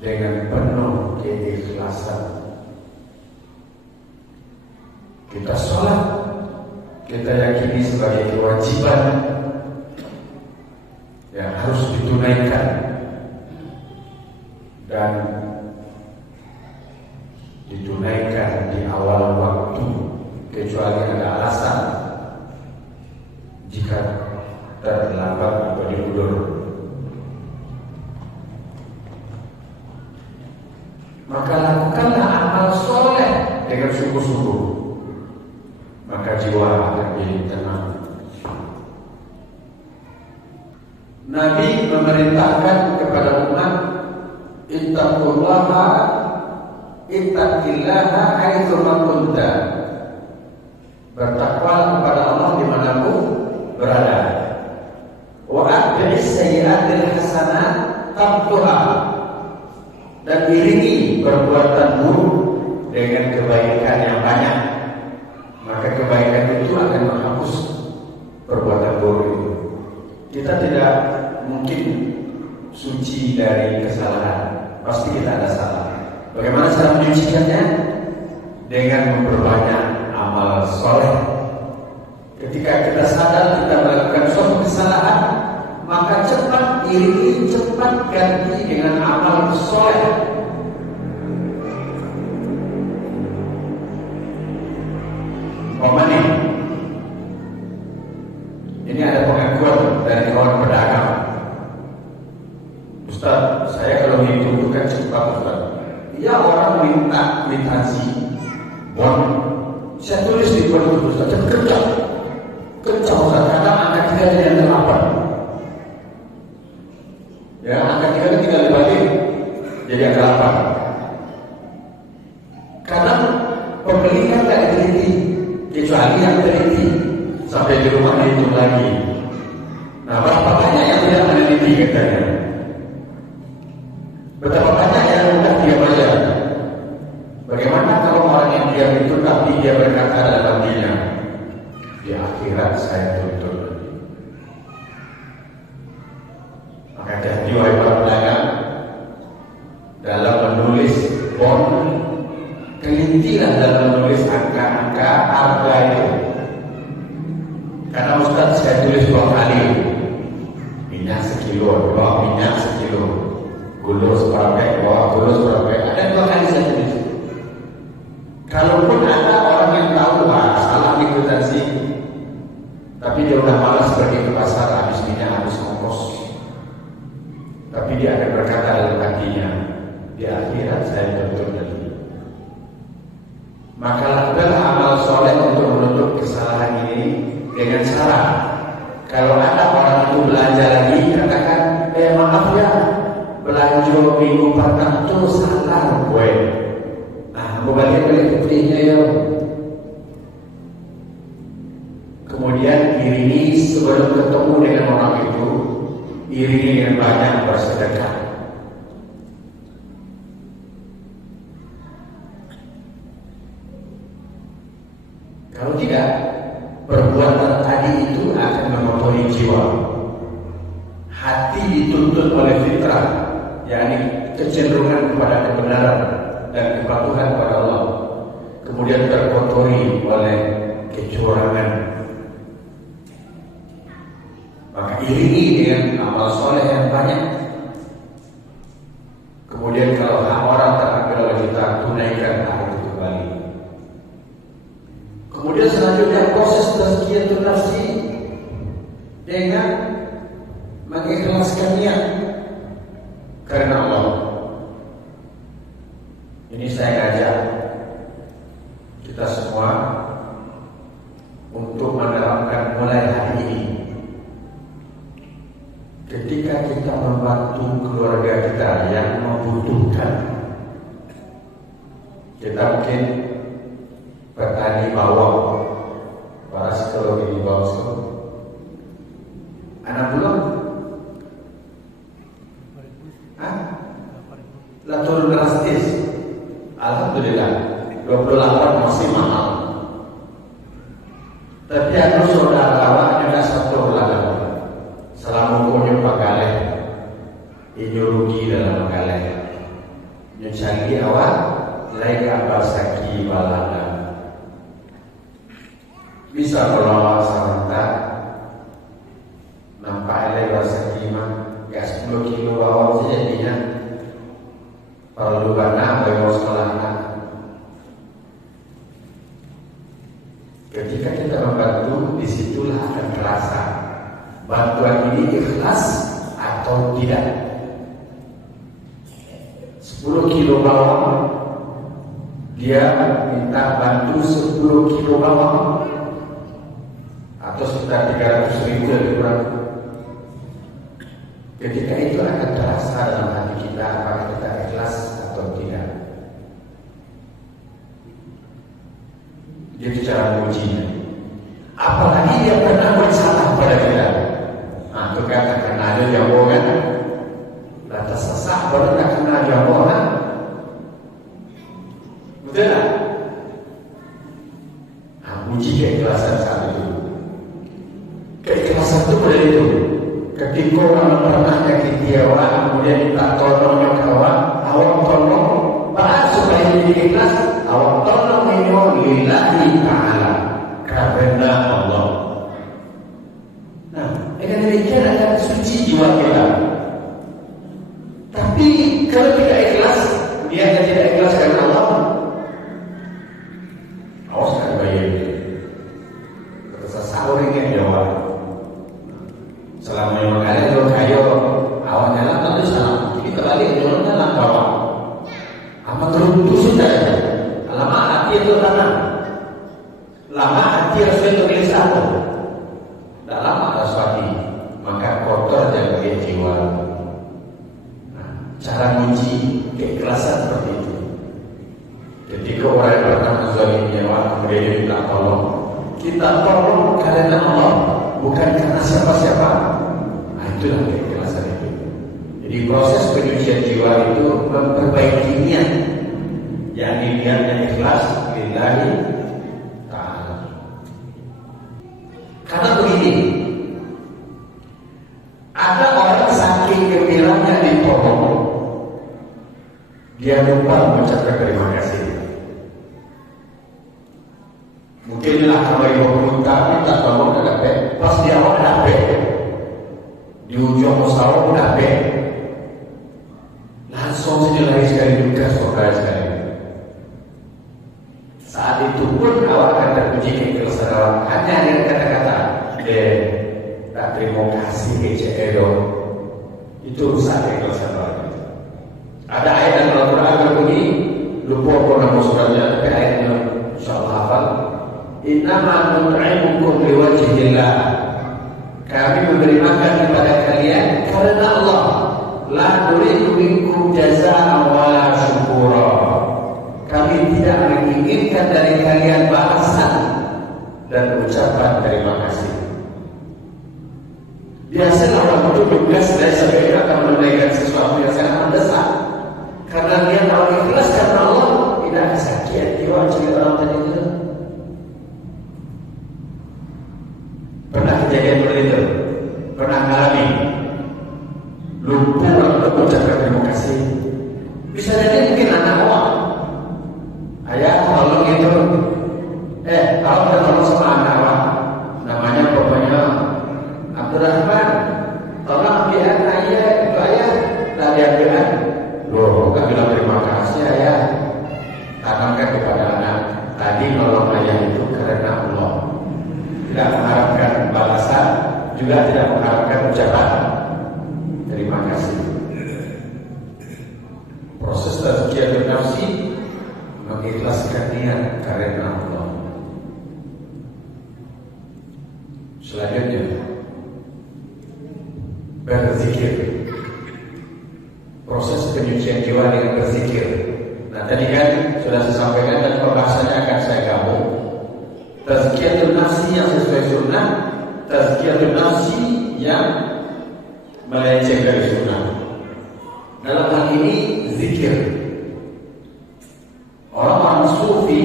dengan penuh keikhlasan. Kita sholat, kita yakini sebagai kewajiban yang harus ditunaikan, dan ditunaikan di awal waktu, kecuali ada alasan. Jika terlambat atau diundur, maka lakukanlah amal soleh dengan sungguh-sungguh, maka jiwa akan jadi tenang. Nabi memerintahkan kepada umat, ittaqullaha ittaqillaha haitsu ma kunta. Bertakwalah kepada Allah dimanapun berada. Wa atbi'is sayyi'atil hasanat tamtuha. Dan iringi perbuatan buruk dengan kebaikan yang banyak, maka kebaikan itu akan menghapus perbuatan buruk itu. Kita tidak mungkin suci dari kesalahan, pasti kita ada salah. Bagaimana cara menyucikannya? Dengan memperbanyak amal soleh. Ketika kita sadar kita melakukan suatu kesalahan, maka cepat iringi, cepat ganti dengan amal soleh. Umpamanya, ini ada pengakuan dari kawan pedagang. Ustaz, saya kalau hidup itu kan cepat Ustaz. Ya orang minta kwitansi, bon, saya tulis di bon itu Ustaz, cepat kencang Ustaz, karena angka 3 yang terlambat. Ya, angka 3 tinggal dibagi jadi angka 8. Karena pembeli kan tidak teliti, kecuali yang teliti sampai di rumah dihitung lagi. Nah, berapa banyak yang tidak meneliti katanya? Betapa banyak yang mudah dia bayar. Bagaimana kalau orang yang diam itu tapi dia berkata dalam dirinya, di akhirat saya tuntut. Maka jadi wahai para pedagang, dalam menulis bon, kelintilah dalam menulis angka-angka harga itu. Karena Ustaz saya tulis 2 kali, minyak sekilo, bawah minyak sekilo, gula seperempat, bawah gula seperempat, ada 2 kali saya tulis. Kalaupun ada orang yang tahu salah di kwitansi, tapi dia udah malas pergi ke pasar, habis minyak, habis ongkos, tapi dia akan berkata dalam hatinya, di akhirat saya tuntut lagi. Maka lakukanlah amal soleh untuk menutup kesalahan ini dengan cara, kalau ada orang itu belanja lagi, katakan, maaf ya, belanja minggu petang itu salah gue. Nah, mau balik buktinya ya. Kemudian iringi sebelum ketemu dengan orang itu, iringi dengan banyak bersedekah. Kalau tidak, perbuatan tadi itu akan mengotori jiwa. Hati dituntut oleh fitrah, yakni kecenderungan kepada kebenaran dan kepatuhan kepada Allah. Kemudian terkotori oleh kecurangan. Maka iringi dengan amal soleh yang banyak. Kemudian kalau hak orang terambil oleh kita, tunaikan hak itu kembali. Kemudian selanjutnya proses tazkiyatun nafsi dengan mengikhlaskan niat karena Allah. Ini saya ngajak kita semua untuk menerapkan mulai hari ini. Ketika kita membantu keluarga kita yang membutuhkan, kita mungkin petani bawang, para psikologi bawang, anak bulan, lah turun drastis. Alhamdulillah, 28 masih mahal. Tapi aku saudara kawan juga satu belakang. Selama punya pagaleh, ini rugi dalam pagaleh. Nyucagi awak, lain kabar saki balada. Bisa kalau awak serentak, nampak elek rasa kima, gak 10 kilo bawang saja jadinya. Perlu bana bawa sekolah anak. Ketika kita membantu, disitulah akan terasa bantuan ini ikhlas atau tidak. 10 kilo bawang, dia minta bantu 10 kilo bawang, atau sekitar 300.000 lebih kurang. Ketika itu akan terasa dalam hati kita apakah kita ikhlas atau tidak. Jadi cara mengujinya. Apalagi dia pernah bersalah pada kita. Nah, itu kata kena ada jawaban. Lantas sesak baru tak kena jawaban. Betul tak? Nah, uji keikhlasan saat itu. Keikhlasan itu pada itu. Ketika orang pernah nyakiti awak, kemudian minta tolongnya kawan, awak tolong, bahkan supaya jadi ikhlas, awak tolong ini lillahi ta'ala, karena Allah. Nah, dengan demikian akan suci runtuh sudah. Lama hati itu tanah, lama hati Rasul itu gelisah. Tidak lama Rasul maka kotor dan jiwa. Nah, cara menguji keikhlasan seperti itu. Ketika orang yang pernah menzalim nyawa kemudian dia minta tolong, kita tolong karena Allah, bukan karena siapa-siapa. Nah, itulah keikhlasan itu. Jadi proses penyucian jiwa itu memperbaiki niat. Yang diniatnya ikhlas lillahi ta'ala. Karena begini, ada orang saking gembiranya ditolong, dia lupa mengucapkan terima kasih. Mungkin lah kalau ibu minta tolong tidak baik, pas dia awal tidak baik, di ujung musawah tidak baik, langsung saja lari sekali juga saudara sekali. Saat itu pun awak akan terpuji keikhlasan awak hanya dengan kata-kata, tak terima kasih kecedo, itu rusak keikhlasan awak. Ada ayat dalam Al-Quran berbunyi, lupa nama suratnya, tapi ayatnya insyaallah hafal. Innama nut'imukum liwajhillah. Kami memberi makan kepada kalian karena Allah. La nuridu minkum jazaa'an wala syukura. Kami tidak menginginkan dari kalian balasan dan ucapan terima kasih. Biasanya orang itu tugas dari sebaiknya akan menunaikan sesuatu yang sangat mendesak. Karena dia tahu ikhlas karena Allah, tidak sakit jiwa cerita orang tadi itu. Pernah kejadian seperti itu? Pernah ngalami? Lupa untuk mengucapkan terima kasih. Bisa jadi mungkin anak awak, ayah tolong itu, kalau kita tolong sama anak awak, namanya pokoknya Abdurrahman, tolong ambil ayah, itu ayah, tak diambilan. Loh, kan bilang terima kasih ayah. Tanamkan kepada anak, tadi nolong ayah itu karena Allah. Tidak mengharapkan balasan, juga tidak mengharapkan ucapan terima kasih. Proses tazkiyatun nafsi mengikhlaskan niat karena Allah. Selanjutnya berzikir. Proses penyucian jiwa dengan berzikir. Nah, tadi kan sudah saya sampaikan dan pembahasannya akan saya gabung. Tazkiyatun nafsi yang sesuai sunnah, tazkiyatun nafsi yang melenceng dari sunnah. Dalam hal ini zikir. Orang-orang sufi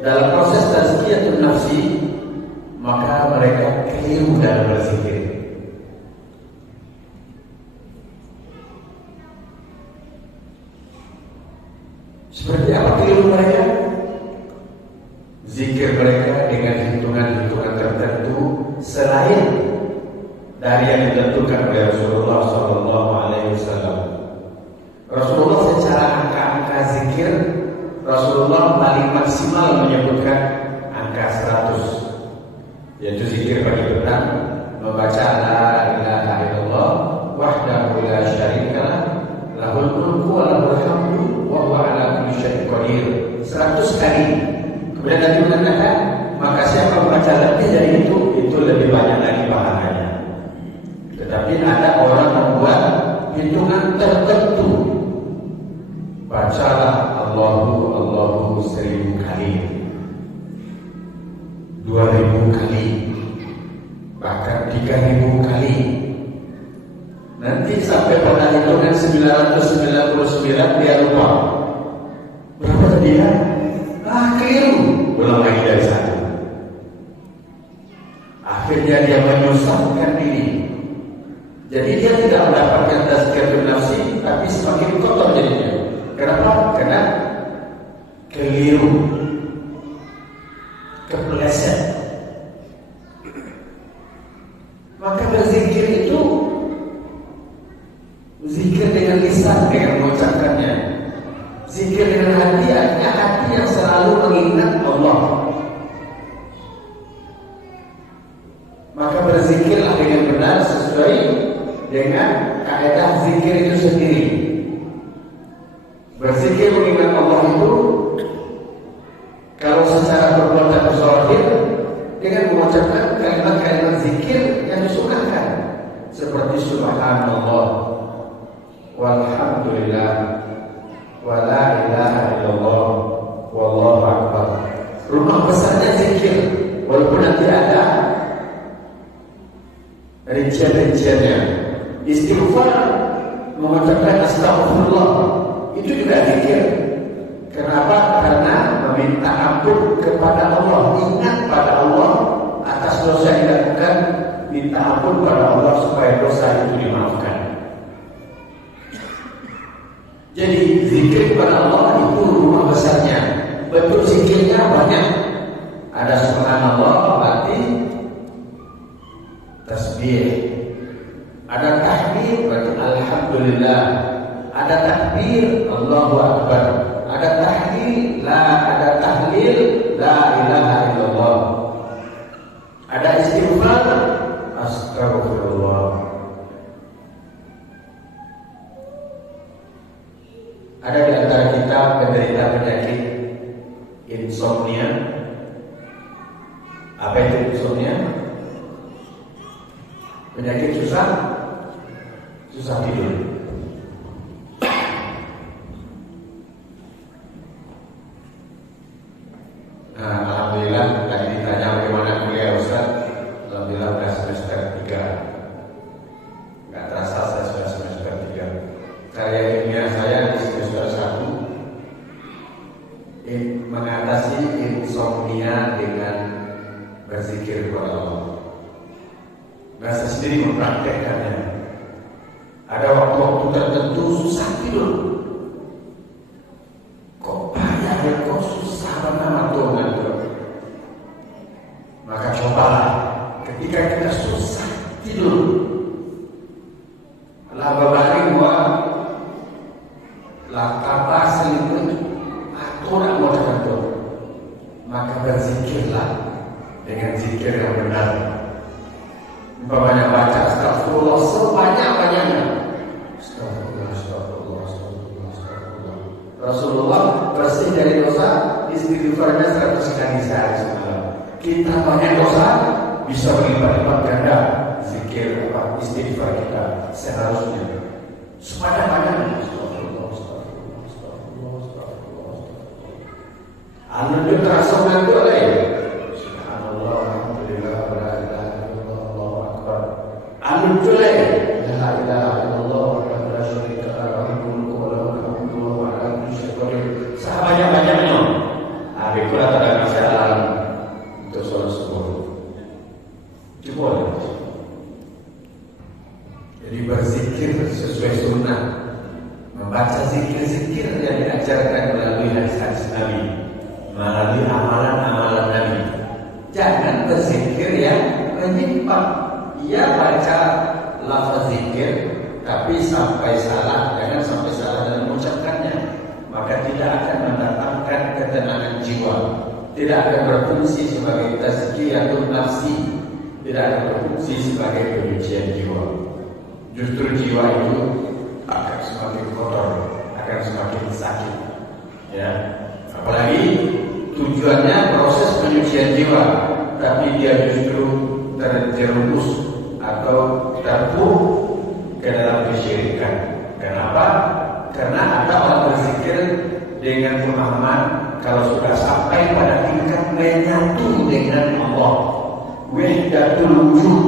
dalam proses tazkiyatun nafsi maka mereka keliru dalam berzikir. Seperti apa keliru mereka? Zikir mereka dengan hitungan-hitungan tertentu selain dari yang ditentukan oleh Rasulullah SAW. Rasulullah secara angka-angka zikir, Rasulullah paling maksimal menyebutkan angka 100, yaitu zikir pagi petang, membaca la ilaha illallah wahdahu la syarikalah, lahul mulku wa lahul hamdu wa huwa ala kulli syai'in qadir 100 kali. Kemudian Nabi mengatakan, maka siapa membaca lebih dari itu lebih banyak lagi pahalanya. Tetapi ada orang membuat hitungan tertentu. Bacalah Allahu 1000 kali, 2000 kali, bahkan 3000 kali. Nanti sampai pada hitungan 999 dia lupa. Berapa dia? Keliru. Ulang lagi dari satu. Akhirnya dia menyusahkan diri. Jadi dia tidak mendapatkan tazkiyatun nafsi, tapi semakin kotor jadinya. Kenapa? Karena keliru, kepleset. Maka berzikir itu zikir dengan lisan, dengan mengucapkannya. Zikir dengan hati, artinya hati yang selalu mengingat Allah. Maka berzikirlah dengan benar sesuai dengan kaidah zikir itu sendiri. Berzikir mengingat Allah itu kalau secara perbuatan zahir dengan mengucapkan kalimat-kalimat zikir yang disunahkan seperti subhanallah, walhamdulillah, wala ilaha illallah, wallahu akbar. Rumah besarnya zikir, walaupun nanti ada rincian-rinciannya. Istighfar, mengucapkan astagfirullah, itu juga zikir. Kenapa? Karena meminta ampun kepada Allah, ingat pada Allah atas dosa yang dilakukan, minta ampun pada Allah supaya dosa itu dimaafkan. Jadi zikir kepada Allah itu rumah besarnya. Bentuk zikirnya banyak. Ada subhanallah berarti tasbih. Ada tahmid berarti alhamdulillah. Ada takbir Allahu akbar. Ada tahlil la ilaha illallah. Ada istighfar astagfirullah. Ada di antara kita penderita penyakit insomnia. Apa itu insomnia? Penyakit susah tidur. Nah, alhamdulillah tadi ditanya bagaimana kuliah Ustaz. Alhamdulillah sudah semester 3. Gak terasa saya sudah semester 3. Karya ilmiah saya di semester 1 mengatasi insomnia dengan berzikir kepada Allah. Nah, saya sendiri mempraktekkannya. Ada waktu-waktu tertentu susah tidur. Kok banyak ya, kok susah banget tuh. Maka cobalah ketika kita susah tidur, laba baring wa la kata selimut aturan mau tertentu, maka berzikirlah dengan zikir yang benar. Umpamanya baca astagfirullah sebanyak-banyaknya. Astagfirullah. Rasulullah bersih dari dosa, istighfarnya 100 kali sehari semalam. Kita banyak dosa, bisa berlipat-lipat ganda zikir istighfar kita seharusnya sebanyak-banyaknya. Anu terasa ngantuk lagi. Subhanallah, alhamdulillah, la ilaha illallah, Allahu akbar. Anu lagi. La ilaha illallah, la syarika lahu, mulku wa lahu al-hamdu wa ala kulli syai'in qadir. Sebanyak-banyaknya. Habis pula tak ada masalah untuk sholat subuh. Coba. Jadi berzikir sesuai sunnah, membaca zikir-zikir yang diajarkan melalui hadis-hadis Nabi, melalui amalan-amalan Nabi. Jangan berzikir yang menyimpang. Ia baca lafaz zikir, tapi sampai salah, jangan sampai salah dalam mengucapkannya. Maka tidak akan mendatangkan ketenangan jiwa, tidak akan berfungsi sebagai tazkiyatun nafsi, tidak akan berfungsi sebagai penyucian jiwa. Justru jiwa itu akan semakin kotor, akan semakin sakit. Ya, apalagi tujuannya proses penyucian jiwa, tapi dia justru terjerumus atau terpuruk ke dalam kesyirikan. Kenapa? Karena ada orang berzikir dengan pemahaman kalau sudah sampai pada tingkat menyatu dengan Allah, wahdatul wujud,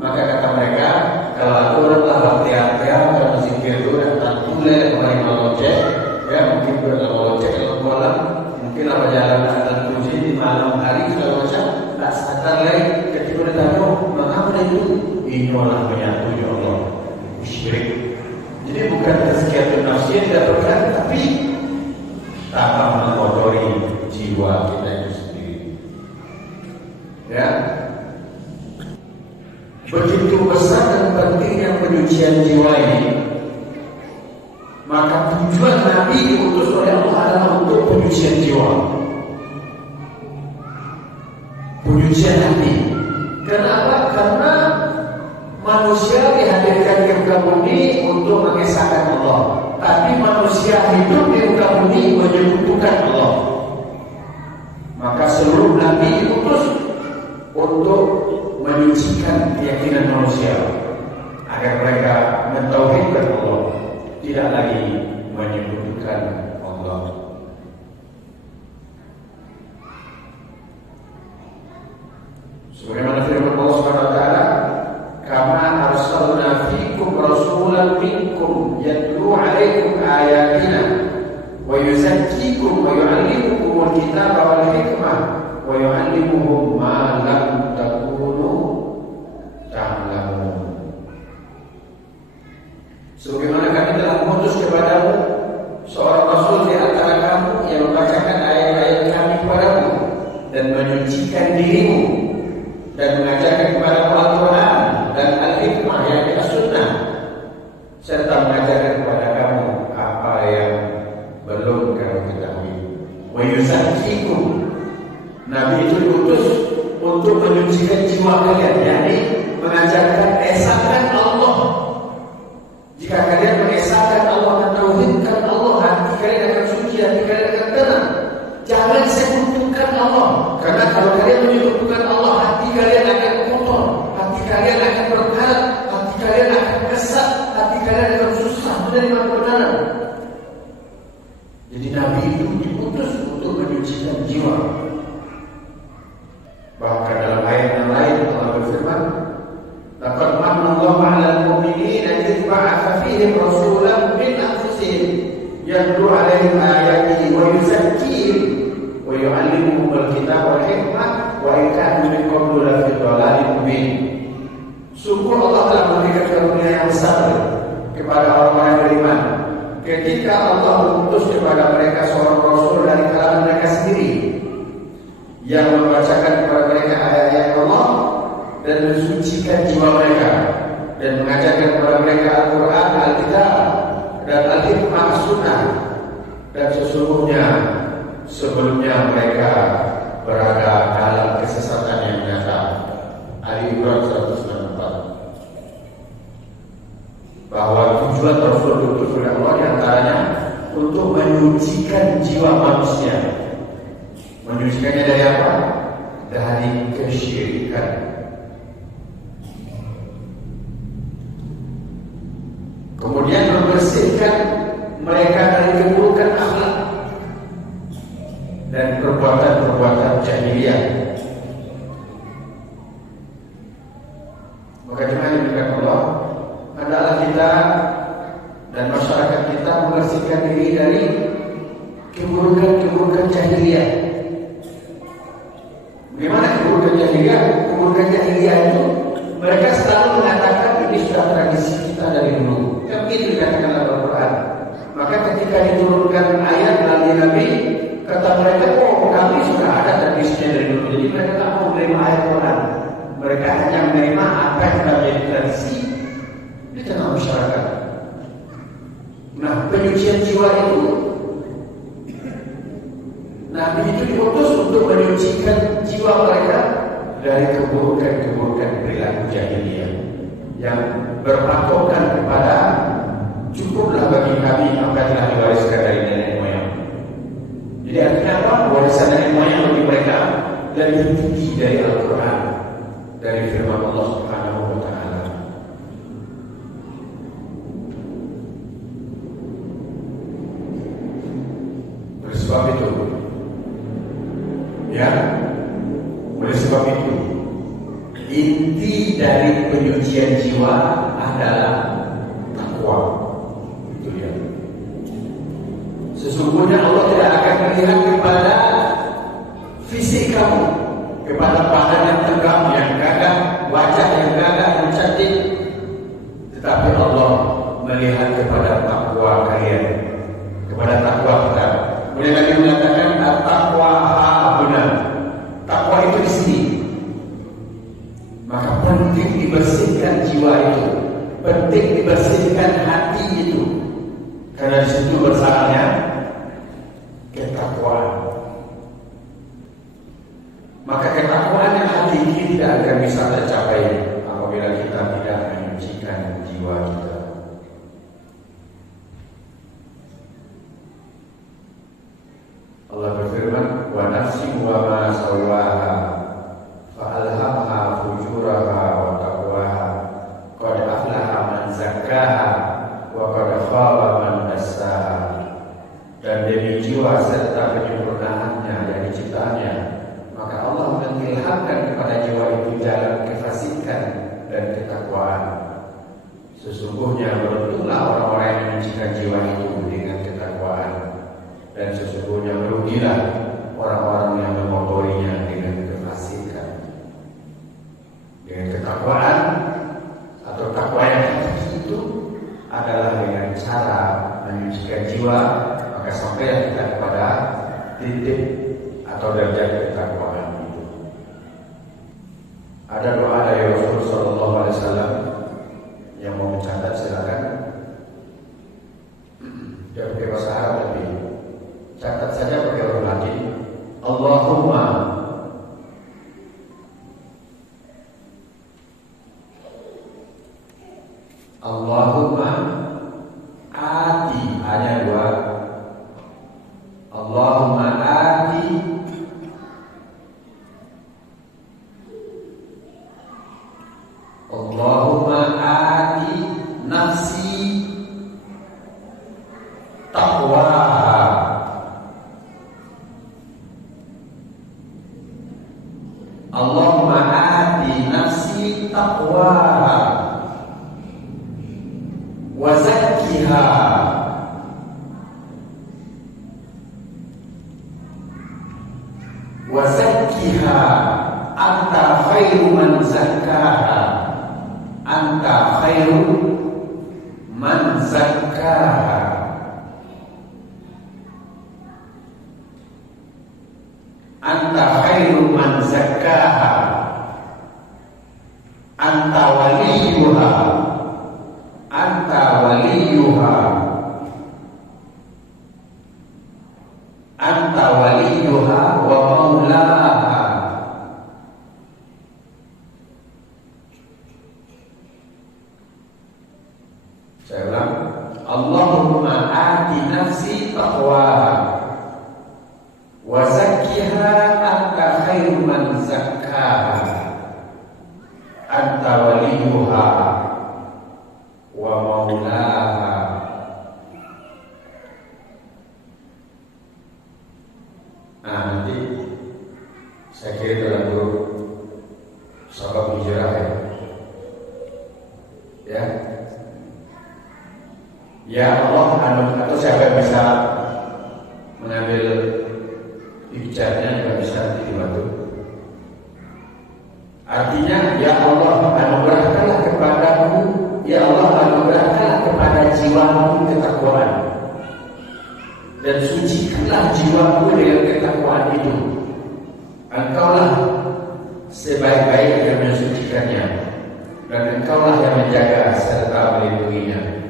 maka kata mereka kalau aku adalah latihan-latihan kalau berzikir itu dan mulai kemarin melocek, ya mungkin berlocek dalam malam, mungkin apa jalan dan puji di malam hari kalau baca tak sadar lagi ketika bertanya mengapa itu inilah menyatu ya Allah, syirik. Jadi bukan tazkiyatun nafsi yang didapatkan, tapi tanpa mengotori jiwa kita itu sendiri. Ya, begitu besar dan pentingnya penyucian jiwa ini, maka tujuan Nabi diutus oleh Allah adalah untuk penyucian jiwa, penyucian hati. Kenapa? Karena manusia dihadirkan ke muka bumi untuk mengesahkan Allah, tapi manusia hidup di muka bumi menyekutukan untuk menyucikan keyakinan manusia agar mereka mentauhidkan Allah, tidak lagi menyebutkan Allah. Sebagaimana firman Allah Subhanahu wa taala, "Kama arsalna fikum rasulan minkum yatlu 'alaikum ayatina wa yuzakkikum wa yu'allimukumul kitaba wal hikmah wa yu'allimuhum ma lam takunu ta'lamun." Sebagaimana kami telah mengutus kepadamu seorang rasul di antara kamu yang membacakan ayat-ayat kami kepadamu dan menyucikan dirimu dan mengajarkan kepada Al-Quran dan Al-Hikmah yang As-Sunnah, serta mengajarkan kepada kamu apa yang belum kamu ketahui. Wa yuzakkikum, Nabi itu diutus untuk menyucikan jiwa kalian, yakni mengajarkan esakan Allah. Jika kalian mengesahkan Allah dan tauhidkan Allah, hati kalian akan suci, hati kalian akan tenang. Jangan sekutukan Allah, karena kalau kalian menyekutukan Allah, hati kalian akan kotor, hati kalian akan berkarat, hati kalian akan kesat, hati kalian akan susah menerima kebenaran. Jadi Nabi itu diutus untuk menyucikan jiwa. Bahkan dalam ayat yang lain Allah berfirman, "Laqad manna Allahu 'alal mu'minina idh ba'atha fihim rasulan min anfusihim yatlu 'alaihim ayatihi wa yuzakkihim wa yu'allimuhumul kitaba wal hikmah wa in kanu min qablu lafi dhalalin mubin." Sungguh Allah telah memberikan karunia yang besar kepada orang-orang yang beriman ketika Allah mengutus kepada mereka seorang rasul dari kalangan mereka sendiri yang membacakan kepada mereka ayat-ayat Allah dan mensucikan jiwa mereka dan mengajarkan kepada mereka Al-Quran, Al-Kitab dan Al-Hikmah, As-Sunnah. Dan sesungguhnya sebelumnya mereka berada dalam kesesatan yang nyata. Ali Imran 194. Bahwa tujuan Rasul diutus oleh Allah diantaranya untuk menyucikan jiwa manusia. Menyucikannya dari apa? Dari kesyirikan. Kemudian membersihkan mereka dari keburukan akhlak dan perbuatan-perbuatan jahiliyah. Maka dengan demikian Allah, adalah kita dan masyarakat kita membersihkan diri dari keburukan-keburukan jahiliyah. Bagaimana keburukan jahiliyah? Keburukan jahiliyah itu mereka selalu mengatakan ini sudah tradisi kita dari dulu. Kan begitu dikatakan dalam Al-Quran. Maka ketika diturunkan ayat melalui Nabi, kata mereka, oh kami sudah ada tradisinya dari dulu. Jadi mereka tak mau menerima ayat Quran. Mereka hanya menerima apa yang sudah menjadi tradisi di tengah masyarakat. Nah, penyucian jiwa itu, Nabi itu diutus untuk menyucikan jiwa mereka dari keburukan-keburukan perilaku jahiliyah yang berpatokan kepada cukuplah bagi kami apa yang telah diwariskan dari nenek moyang. Jadi artinya apa? Warisan nenek moyang bagi mereka lebih tinggi dari Al-Quran, dari firman Allah Subhanahu wa taala. Oleh sebab itu, oleh sebab itu, inti dari penyucian jiwa adalah takwa. Itu dia. Sesungguhnya Allah tidak akan melihat kepada fisik kamu, kepada badan yang tegap, yang gagah, wajah yang gagah, yang cantik, tetapi Allah melihat kepada takwa kalian, kepada takwa kita. Boleh lagi mengatakan takwa hahuna, takwa itu di sini. Maka penting dibersihkan jiwa itu, penting dibersihkan hati itu, karena di situ bersarangnya ketakwaan. Maka ketakwaan yang hakiki tidak akan bisa tercapai apabila kita tidak menyucikan jiwa kita. Allah berfirman, wa nafsin wa ma sawaha fa alhamaha dari jiwa serta penyempurnaannya dari ciptaannya, maka Allah mengilhamkan kepada jiwa itu jalan kefasikan dan ketakwaan. Sesungguhnya beruntunglah orang-orang yang menyucikan jiwa itu dengan ketakwaan, dan sesungguhnya merugilah orang-orang yang mengotorinya dengan kefasikan. Dengan ketakwaan atau takwa yang itu adalah dengan cara menyucikan jiwa, maka sampai kita kepada titik atau derajat ketakwaan itu. Ada doa dari Rasulullah SAW yang mau mencatat silakan. Jangan pakai bahasa Arab tapi catat saja pakai huruf Latin. Allahumma ati, hanya dua. Allahumma ati nafsi taqwaha. Allahumma ati nafsi taqwaha wa zakkiha anta khairu man zakkaha, anta khairu man zakkaha. Anta khairu man zakkaha, anta waliyuha, anta waliyuha, anta waliyuha wa maulaha. Saya ulang. Allahumma ati nafsi taqwaha wa zakkiha anta khairu man zakkaha, anta waliyuha wa maulaha. Nah, nanti saya kira dalam grup sahabat hijrah ya. Ya Allah, atau siapa yang bisa mengambil picture-nya juga bisa dibantu. Artinya, ya Allah, anugerahkanlah kepadamu, ya Allah, anugerahkanlah kepada jiwamu ketakwaan, dan sucikanlah jiwaku dengan ketakwaan itu. Engkaulah sebaik-baik yang mensucikannya, dan engkaulah yang menjaga serta melindunginya.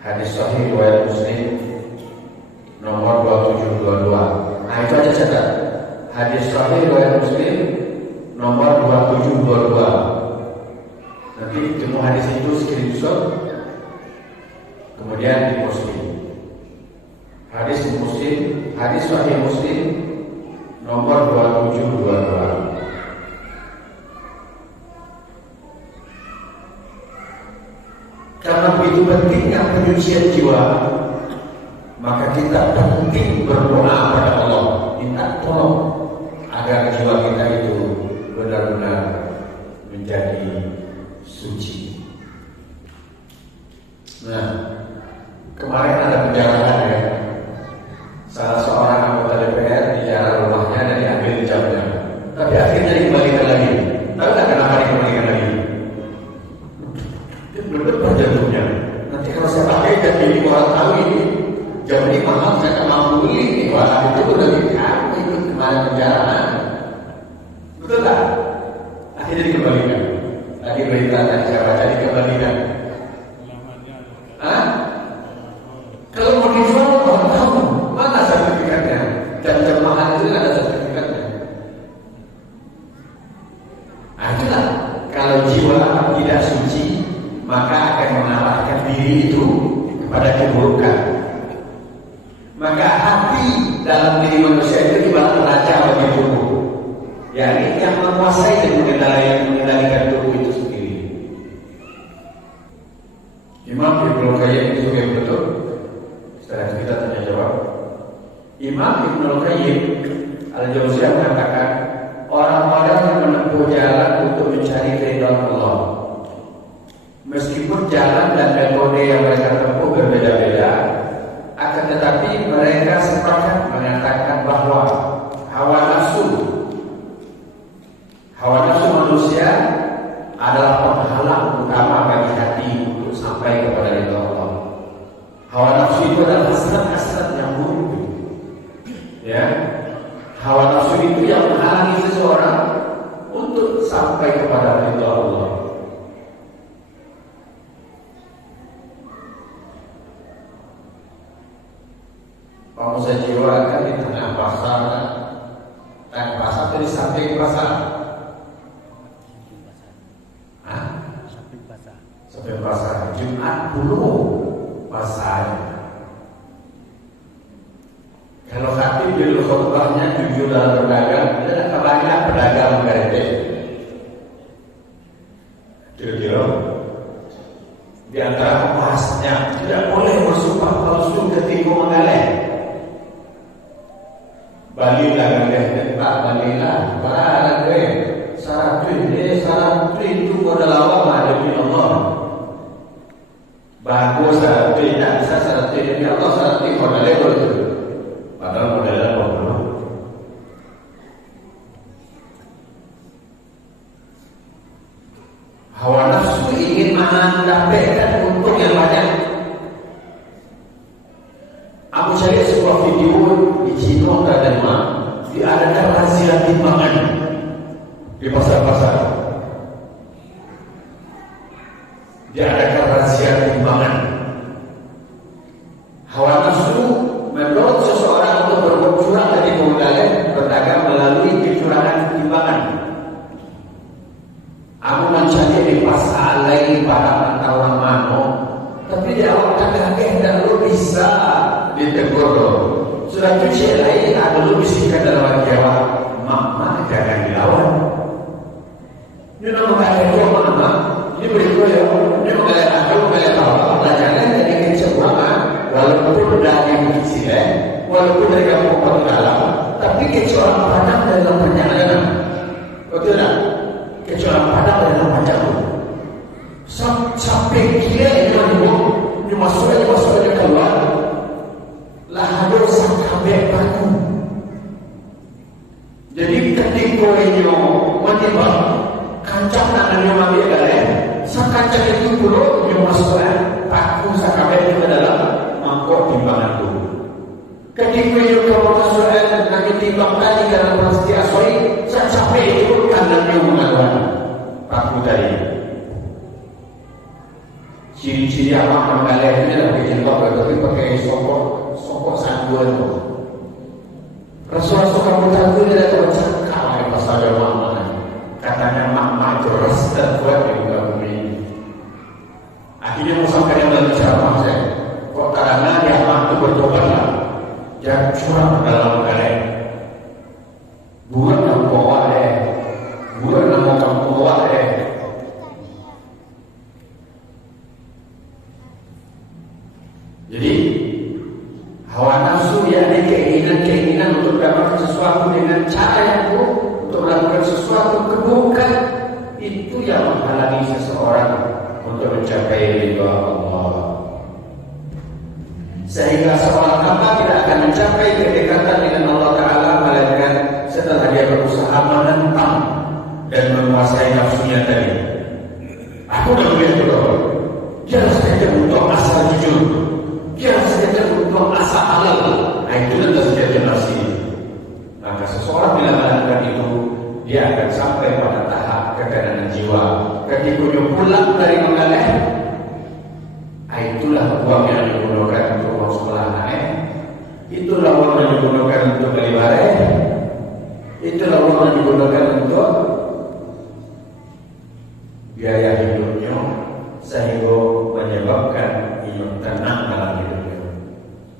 Hadis sahih riwayat Muslim nomor 2722. Nah, itu aja catat. Hadis sahih riwayat Muslim nomor 2722. Nanti ketemu hadis itu screenshot, kemudian diposting. Hadis sahih Muslim nomor 2722. Karena begitu pentingnya penyucian jiwa, maka kita penting berdoa pada Allah, minta tolong agar jiwa kita itu benar-benar menjadi suci. Nah, kemarin ada penjarahan ya, salah seorang anggota DPR dijarah rumahnya dan diambil jamnya, tapi akhirnya dikembalikan lagi. Tahu tak kenapa dikembalikan lagi? Berdebar jantungnya. Nanti kalau saya pakai jam ini, orang tahu ini jam ini mahal, saya tak mampu beli ini. Wah, itu udah kamu ikut kemarin penjarahan. Betul tak? Akhirnya dikembalikan. Tadi berita tadi saya baca dikembalikan. Hah? Kalau mau dijual, orang tahu mana sertifikatnya. Jam-jam mahal itu ada sertifikatnya. Nah, itulah kalau jiwa tidak suci, maka akan mengarahkan diri itu kepada keburukan. Maka hati dalam diri manusia itu ibarat raja bagi tubuh, yakni yang menguasai dan mengendalikan tubuh itu sendiri. Imam Ibnu Qayyim itu yang betul. Setelah kita tanya jawab, Imam Ibnul Qayyim Al-Jauziyah mengatakan orang-orang yang menempuh jalan untuk mencari keridhaan Allah, meskipun jalan dan metode yang mereka tempuh berbeda-beda, akan tetapi mereka sepakat mengatakan bahwa hawa nafsu manusia adalah penghalang utama bagi hati untuk sampai kepada ridha Allah. Hawa nafsu itu adalah hasrat-hasrat yang buruk. Ya, hawa nafsu itu yang menghalangi seseorang untuk sampai kepada ridha Allah. Pengusaha jiwa kan di tengah pasar, kan pasar itu di samping pasar. Sampai pasar Jumat penuh pasarnya. Kalau hati bil khutbahnya jujur dalam berdagang, ada kebanyakan pedagang karete. Kira-kira di antara bahasnya tidak boleh bersumpah palsu ketika mengalah. Balilah gandah tak balilah barang gue. Syarat itu pada lawang ada di Allah. Bagus syarat tidak bisa syarat ini Allah syarat itu pada level itu. Padahal modelnya apa? Hawa nafsu ingin mendapatkan untung yang banyak. Aku cari sebuah video di Cina dan diadakan razia timbangan di pasar-pasar. Diadakan razia timbangan. Hawa nafsu mendorong seseorang untuk berbuat curang dari kemudahan berdagang melalui kecurangan timbangan. Aku mencari di pasar lagi pada pantauan mano, tapi di awal kaget dan lu bisa ditegur loh. Sudah cuci lain, ada lu bisikan dalam jawab, mak jangan dilawan. Ini nama kaya dua mama, ini berikut ya, ini mengalir aku, mengalir bawah, jangan jadi kecebuangan, walaupun dari kecil, walaupun dari kampung dalam, tapi kecurangan padang dalam perjalanan, betul tak? Kecurangan padang dalam perjalanan, sampai kira ini masuknya keluar. Lah harus sampai baku. Jadi ketika ini menimbang kancang nak ambil galem, sakancang itu dulu yang masukkan baku sampai ke dalam mangkok timbangan itu. Ketika ini kalau masukkan nak timbang tadi dalam plastik asoi, sampai itu kanan yang mengawan baku tadi. Ciri-ciri apa galem ini adalah kejentok, tapi pakai sokok sanduan itu. Rasulullah SAW dia datang cakap pasal mama. Katanya mama itu rasa kuat di muka bumi ini. Akhirnya sampai yang dalam ceramah saya, kok karena dia mampu bertobatlah, jangan curang dalam galem. Buat nak bawa buat nak mau kamu bawa Jadi hawa nafsu yakni keinginan untuk mendapatkan sesuatu dengan cara yang buruk, untuk melakukan sesuatu keburukan, itu yang menghalangi seseorang untuk mencapai ridha Allah. Sehingga seorang hamba tidak akan mencapai kedekatan dengan Allah Ta'ala melainkan setelah dia berusaha menentang dan menguasai nafsunya tadi. Aku dah melihat betul. Dia harus saja untuk asal jujur. Dia harus saja untuk asal halal. Itu adalah sejati nafsi. Maka seseorang bila melakukan itu, dia akan sampai pada tahap kekananan jiwa. Ketika dia pulang dari mengalah, itulah uang yang digunakan untuk uang sekolah anak. Itulah uang yang digunakan untuk beli barang. Itulah uang yang digunakan untuk biaya hidupnya, sehingga menyebabkan hidup tenang dalam hidupnya.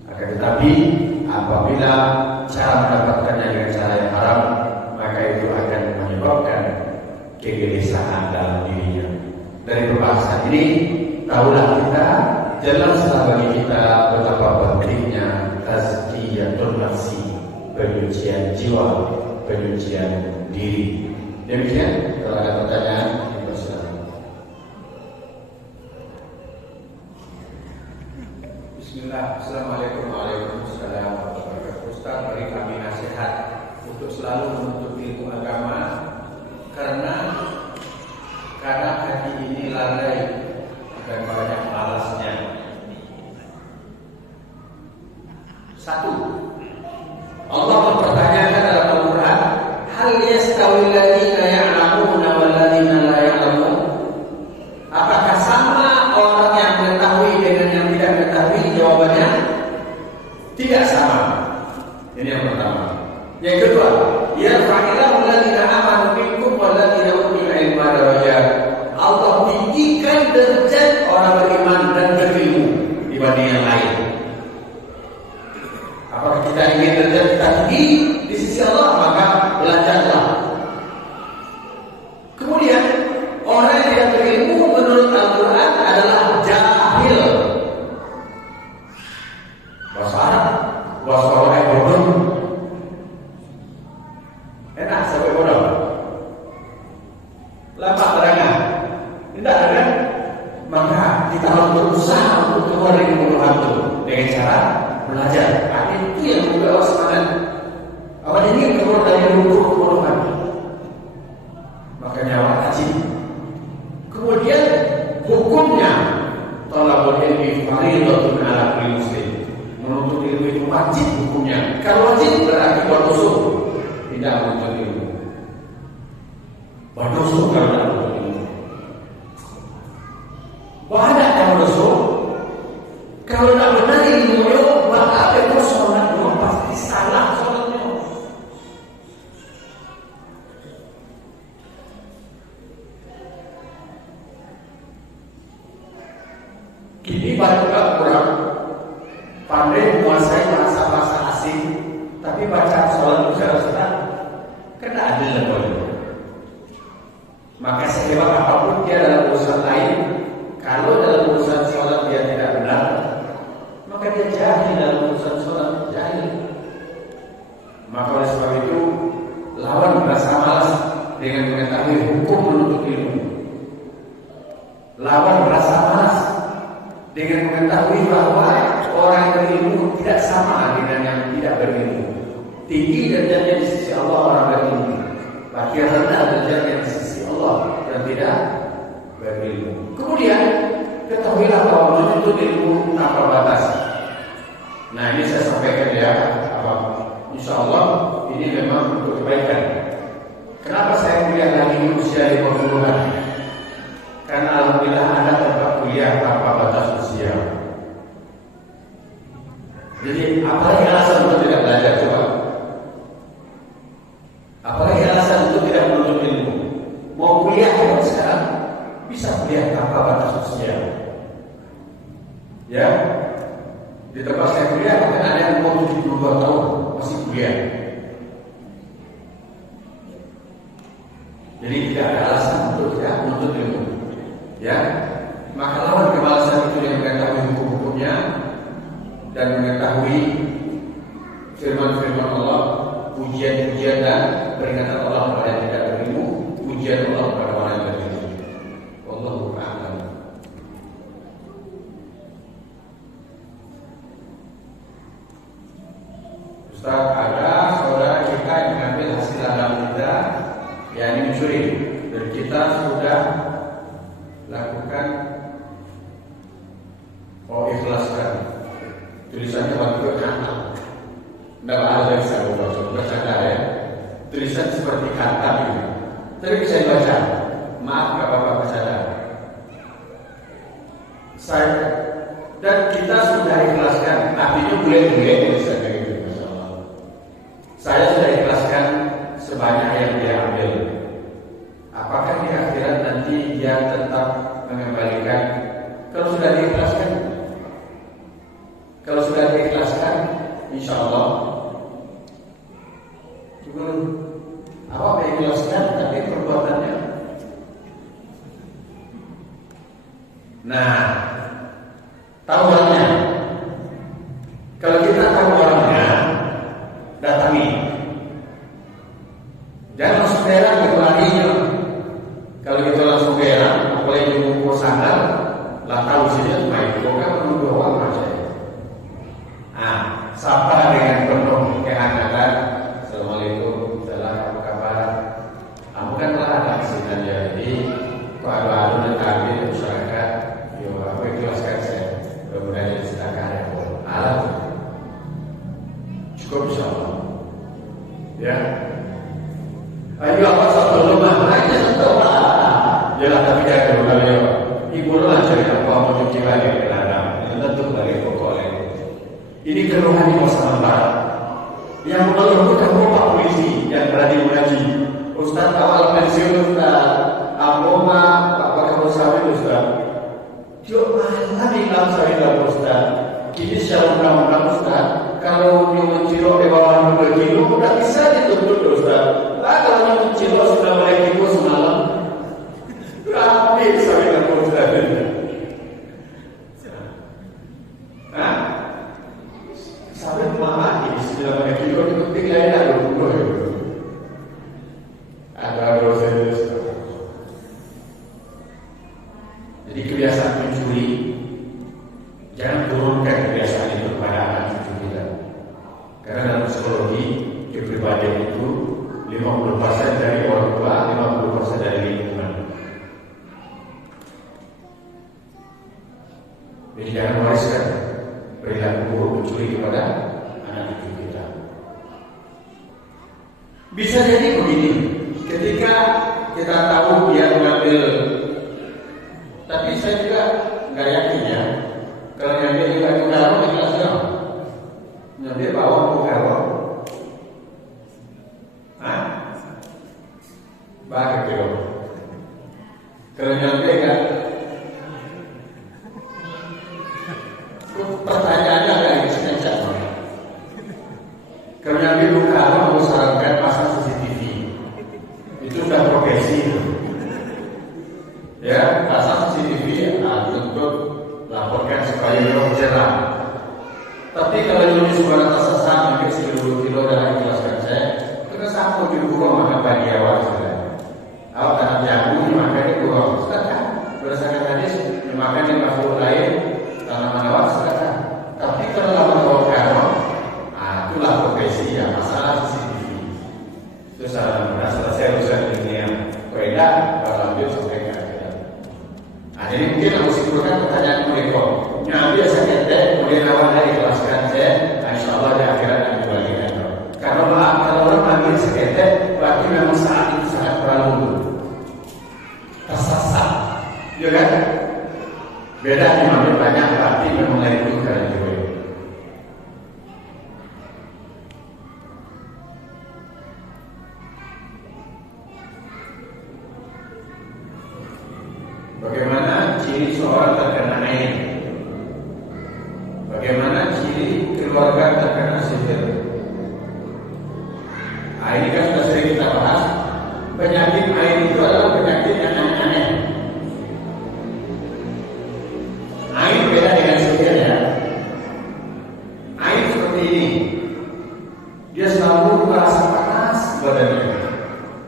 Akan tetapi apabila cara mendapatkannya dengan cara yang haram, maka itu akan menyebabkan kegelisahan dalam dirinya. Dari pembahasan ini, tahulah kita, jelaslah bagi kita betapa pentingnya tazkiyatun reformasi, penyucian jiwa, penyucian diri. Demikian, kalau ada pertanyaan, dipersilakan. Bismillah, Assalamualaikum warahmatullahi wabarakatuh. Ustaz, beri kami nasihat untuk selalu menuntut ilmu agama karena hati ini lalai dan banyak malasnya. Satu, Allah mempertanyakan dalam Al-Quran, hal yastawil ladzina ya'lamuna wal ladzina la ya'lamun? Apakah sama orang yang mengetahui dengan yang tidak mengetahui? Jawabannya tidak sama. Ini yang pertama. Yang kedua, yarfa'illahu alladzina amanu minkum wal ladzina utul ilma darajat. Allah tinggikan derajat orang beriman dan berilmu dibanding yang lain. Apakah kita ingin derajat kita tinggi di sisi Allah, maka belajarlah. Kemudian orang yang tidak berilmu menurut Al-Quran adalah jahil. Bahasa Arab, bahasa orang bodoh. Enak sampai bodoh. Lama terangkan. Tidak ada. Maka kita harus berusaha untuk keluar dari kebodohan itu dengan cara belajar. Itu yang membawa semangat. Awak ingin keluar dari lubuk kebodohan, makanya awak haji. Kemudian hukumnya, thalabul ilmi fardhatun 'ala kulli muslim. Menuntut ilmu itu wajib hukumnya. Kalau wajib berarti berdosa tidak menuntut ilmu. Berdosa kalau tidak menuntut ilmu. Bahada yang berdosa kalau tidak benar ilmu, maka apa itu sholatnya pasti salah sholatnya. Kini banyak orang pandai menguasai bahasa-bahasa asing, tapi baca sholat Ustaz kena adil boleh. Maka sehebat apapun dia dalam urusan lain, kalau dalam urusan sholat dia tidak benar, maka dia jahil dalam urusan sholat, jahil. Maka oleh sebab itu lawan rasa malas dengan mengetahui hukum menuntut ilmu. Lawan rasa malas dengan mengetahui bahwa orang yang berilmu tidak sama dengan yang tidak berilmu. Tinggi derajatnya di sisi Allah orang berilmu, bahkan rendah derajatnya di sisi Allah yang tidak berilmu. Kemudian ketahuilah bahwa menuntut ilmu tanpa batas. Nah, ini saya sampaikan ya, insya Allah ini memang untuk kebaikan. Kenapa saya kuliah lagi usia 50-an? Karena alhamdulillah ada tempat kuliah tanpa batas usia. Jadi apalagi alasan untuk tidak belajar, coba? Apalagi alasan untuk tidak menuntut ilmu? Mau kuliah kan sekarang bisa kuliah tanpa batas usia. Ya, di tempat saya kuliah bahkan ada yang umur 72 tahun masih kuliah. Jadi tidak ada alasan untuk tidak menuntut ilmu. Ya, maka lawan kemalasan itu yang mengetahui hukum-hukumnya dan mengetahui firman-firman Allah, pujian-pujian dan peringatan Allah kepada yang tidak berilmu, pujian Allah kepada orang yang berilmu. Wallahu a'lam. Ustaz, ada saudara kita yang mengambil hasil ladang kita, yakni mencuri, dan kita sudah lakukan ikhlaskan. Tulisannya waktu kata, tidak ada yang saya baca ya. Tulisan seperti kata ini. Tapi bisa dibaca. Maaf nggak apa-apa bercanda. Saya dan kita sudah ikhlaskan. Artinya boleh tulisannya gitu, Masya Allah. Saya sudah ikhlaskan sebanyak yang dia ambil. Apakah di akhirat nanti dia tetap mengembalikan? Kalau sudah diikhlaskan, insya Allah apa mengikhlaskan tapi perbuatannya. Nah, tahu orangnya. Kalau kita tahu orangnya, Jangan langsung berak gitu larinya. Kalau gitu langsung berak, apalagi mau sandal, lah tahu sini main bukan menunggu orang aja. Sapa dengan penuh kehangatan. Assalamualaikum, salam, apa kabar? Kamu kan telah ada kesinannya, jadi kalau ada nanti masyarakat, yo aku ikhlaskan saya. Mudah-mudahan silakan ya, alam cukup insyaallah. Ya. Ayo apa satu rumah aja satu lah. Yalah tapi jangan dulu kali ya. Ibu lu aja ya, apa mau cuci balik ke ladang. Itu tentu balik pokoknya. Ini keluhan di masa barat. Yang mengeluh kamu Pak Polisi yang berani mengaji. Ustaz awal pensiun Ustaz. Amoma Pak Kamu Sawit Ustaz. Dia malah bilang saya Ustaz. Ini secara undang-undang Ustaz. Kalau minum cilok di bawah 2 kilo udah bisa dituntut Ustaz. Kalau minum cilok sudah mulai kilo semalam. Rapi saya Ustaz. Sampai malah ini sudah mulai kilo dituntut lain ada dulu. Ada dosen. Jadi kebiasaan mencuri, jangan turunkan kebiasaan itu kepada anak cucu kita. Karena dalam psikologi kepribadian itu 50% dari orang tua, 50% dari lingkungan. Jadi jangan wariskan perilaku buruk mencuri kepada anak cucu kita. Bisa jadi begini, ketika kita tahu dia mengambil, tapi saya juga nggak yakin ya. Kalau ngambil juga di garong, ikhlasnya ngambil bawang ke garong. Baik kilo. Kalau ngambil nggak, pertanyaannya nggak disengaja. Kalau ngambil ke garong, mau sarankan pasang CCTV. Itu sudah progresif. Ya, pasang CCTV untuk laporkan supaya orang jerah. Tapi kalau ini sebuah tersesat mungkin 10 kilo dan ikhlaskan saya, terus aku di burung makan pagi awal sudah. Awak tanam jagung dimakan di burung, silakan. Berdasarkan hadis dimakan di makhluk lain tanaman awal silakan. Tapi kalau lama bawa karong, itulah profesi ya masalah CCTV. Itu salah selesai urusan ini yang beredar kalau lanjut sampai ke akhirat. Jadi mungkin aku simpulkan pertanyaan mereka. Ngambil seketek, kemudian awal dari kelaskan saya, insya Allah di akhirat akan dibagikan. Kalau orang ambil seketek, berarti memang saat itu sangat terlalu tersesat, ya kan? Beda diambil banyak, berarti memang lain itu karena juga. Bagaimana ciri seorang terkena air? Bagaimana ciri keluarga terkena sihir? Ini kan sudah sering kita bahas. Penyakit air itu adalah penyakit yang aneh-aneh. Air beda dengan sihir ya. Air seperti ini, dia selalu merasa panas badannya.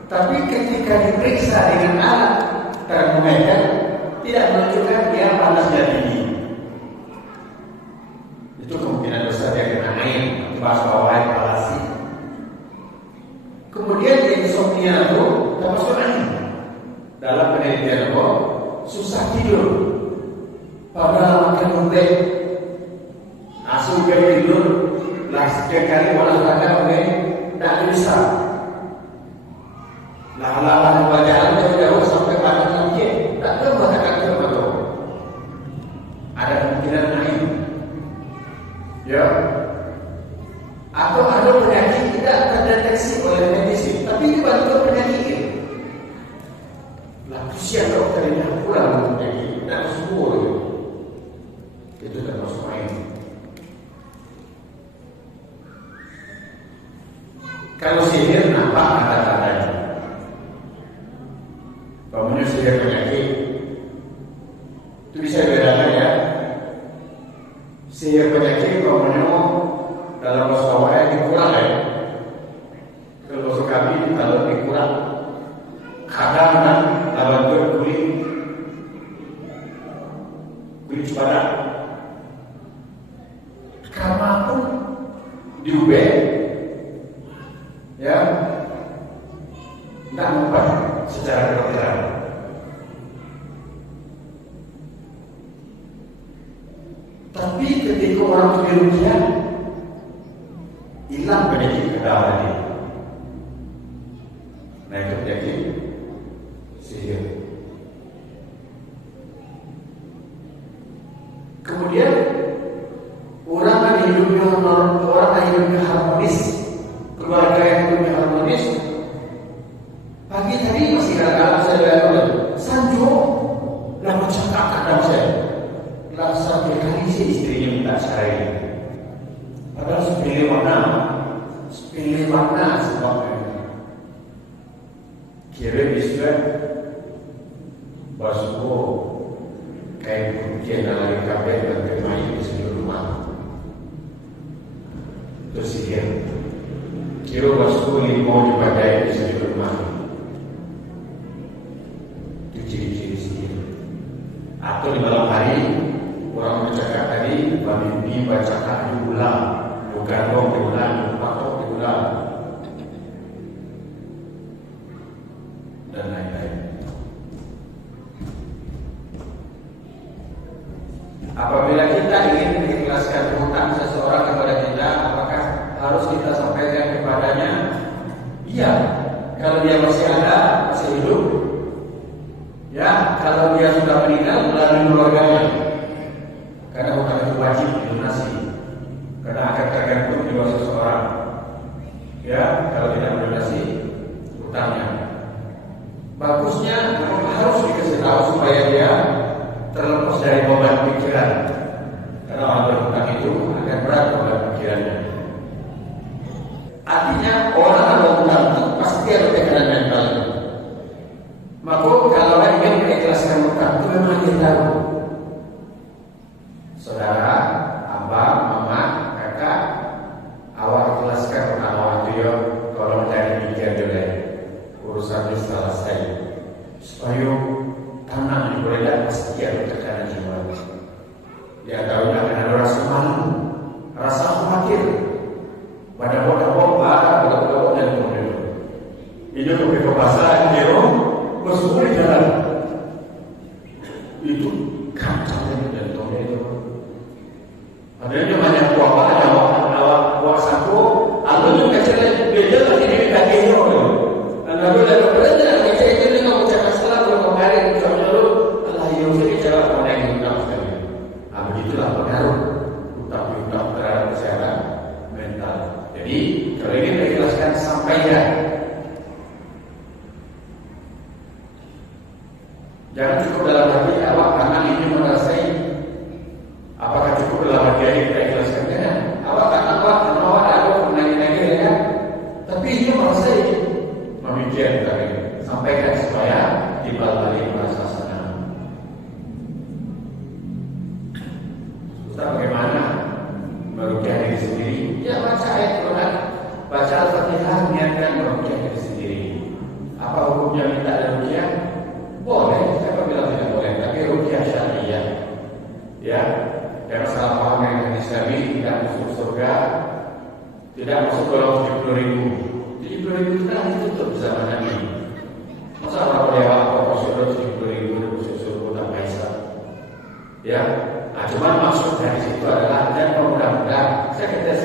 Tapi ketika diperiksa dengan alat termometer, tidak menunjukkan dia panas dan dingin. Itu kemungkinan besar dia kena air, bahas bawah air palasi. Kemudian insomnia itu termasuk air. Dalam penelitian itu susah tidur, padahal makan lembek, asuh tidur, lah setiap kali olahraga tak bisa. Lah berjalan jauh-jauh sampai pada masjid, tak tahu mengatakan betul. Ada kemungkinan lain, ya. Atau ada penyakit tidak terdeteksi oleh medis, tapi dibantu penyakit. Lah usia dokternya pulang penyakit dan sembuh. Itu termasuk main. Kalau sihir nampak kata-katanya. Bangunnya sihir penyakit itu bisa bedakan ya. Sihir penyakit bangunnya dalam bahasa Jawa dikurang ya. Kalau bahasa kami kalau dikurang nggak membuat secara kedokteran. Tapi ketika orang itu diruqyah, hilang penyakit kedal tadi. Nah itu penyakit sihir. Kemudian orang yang hidupnya harmonis, keluarga yang hidupnya harmonis, pagi tadi masih gagal saya sanjo, lalu cakap kadang saya, lalu sampai kali si istrinya minta cerai. Padahal sepilih warna sebabnya. Kira bisa basuh kayak kucing dalam kabel dan bermain di seluruh rumah. Itu sihir. Kira basuh limau dipakai di seluruh rumah. Itu ciri-ciri sihir. Atau di malam hari orang bercakap tadi, mimpi bercakap diulang, bukan diulang, patok diulang, dan lain-lain. Apabila kita ingin mengikhlaskan hutang seseorang kepada kita, apakah harus kita sampaikan kepadanya? Iya, kalau dia masih ada, masih hidup. Ya, kalau dia sudah meninggal, melalui keluarganya. Karena hutang itu wajib dilunasi, karena akan tergantung jiwa seseorang. Ya, kalau tidak melunasi hutangnya, bagusnya harus dikasih tahu supaya dia terlepas dari beban pikiran. Karena orang berhutang itu akan berat beban pikirannya. Artinya orang yang berhutang itu pasti ada tekanan mental. Maka kalau ingin mengikhlaskan hutang itu memang dia tahu. Saudara, abang, mama, kakak, awak ikhlaskan hutang awak itu ya. Kalau menjadi mikir dulu, urusannya selesai. Supaya tanah di boleh pasti ada tekanan jiwa. Dia tahu akan ada rasa malu, rasa khawatir. Pada bodoh dan bodoh. Ini lebih ke pasar dia, masuk di jalan. Itu kacau dan tombol itu. Adanya banyak kuah awak sapu, atau juga cerita beda lagi di kaki itu. Lalu berada macam itu ni kamu cakap salah kalau kemarin lalu Allah yang jadi jawab mana yang hutang sekali. Begitulah pengaruh hutang terhadap kesehatan mental. Jadi kalau ingin menjelaskan sampaikan. Jangan cukup dalam hati awak karena ini merasai. Apakah cukup dalam hati ini kita ikhlaskan? Jangan. Awak tak nampak, awak tak ada menangis-nangis ya. Tapi ini merasai. Memikir tadi, sampaikan supaya timbal balik merasa senang. Ustaz, bagaimana meruqyah diri sendiri? Ya baca ayat Quran, baca Al-Fatihah, niatkan meruqyah diri sendiri. Apa hukumnya minta ruqyah? Boleh, siapa bilang tidak boleh, tapi ruqyah syariah. Ya, jangan salah paham dengan Islami, tidak masuk surga, tidak masuk golongan 70.000 itu kan ditutup zaman Nabi. Masa orang lewat apa sudah 70.000 susu tak bisa. Ya, cuma maksud dari situ adalah dan mudah-mudahan sekitar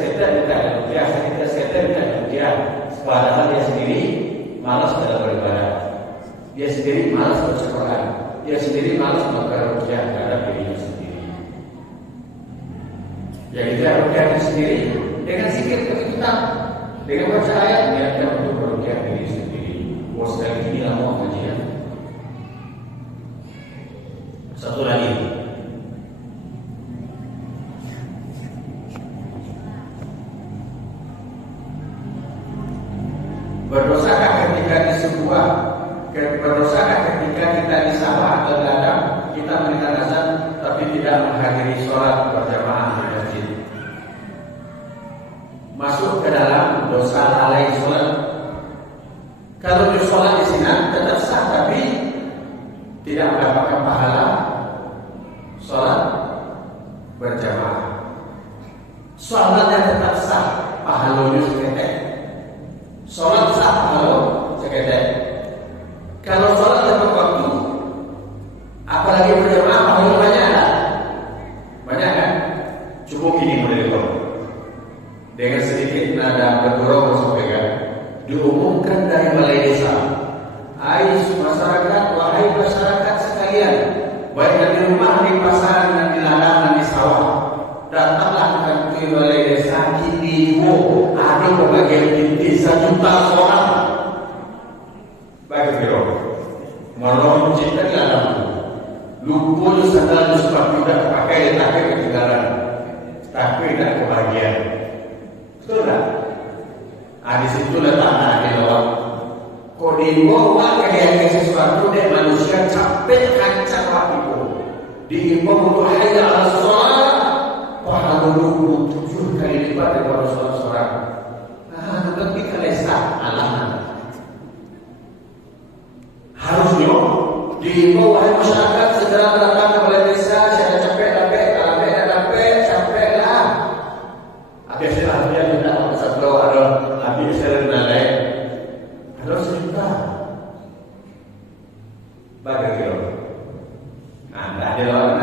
tidak ruqyah, sekitar tidak ruqyah. Padahal dia sendiri malas dalam beribadah, dia sendiri malas bersekolah, dia sendiri malas melakukan ruqyah terhadap dirinya sendiri. Jadi dia ruqyah sendiri dengan zikir kehidupan. Dengan baca ayat niatkan untuk meruqyah diri sendiri. Sekali ini lama kajian. Satu lagi. Berdosakah ketika kita di sawah atau ladang kita berikan azan tapi tidak menghadiri sholat berjamaah di masjid? Masuk ke dalam dosa lalai sholat. Kalau di sholat di sini tetap sah tapi tidak mendapatkan pahala sholat berjamaah. Sholatnya tetap sah, pahalanya seketek. Sholat sah, pahala seketek. berdoa sampaikan diumumkan dari balai desa. Hai masyarakat, wahai masyarakat sekalian, baik di rumah, di pasar, dan di ladang, dan di sawah, datanglah ke balai desa. Kini ada pembagian inti 1 juta orang. Baik biro, malam cinta di ladang, lumpur sandal sepatu tidak pakai, tapi ketinggalan, tapi tidak kebahagiaan. Betul tak? Di situ letaknya di bawah. Kok dibawa ke sesuatu dan manusia capek kancang waktu diimbau untuk hayya ala sholat, pahala 27 kali lipat daripada sholat seorang. Nah, tapi kalesa alaman. Harusnya diimbau wahai masyarakat segera datang ke balai desa. Saya capek, capeklah. Habis dia tidak satu ada habis saya nilai. Harus cerita. Bagaimana? Anda ada orang.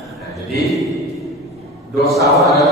Nah, jadi dosa orang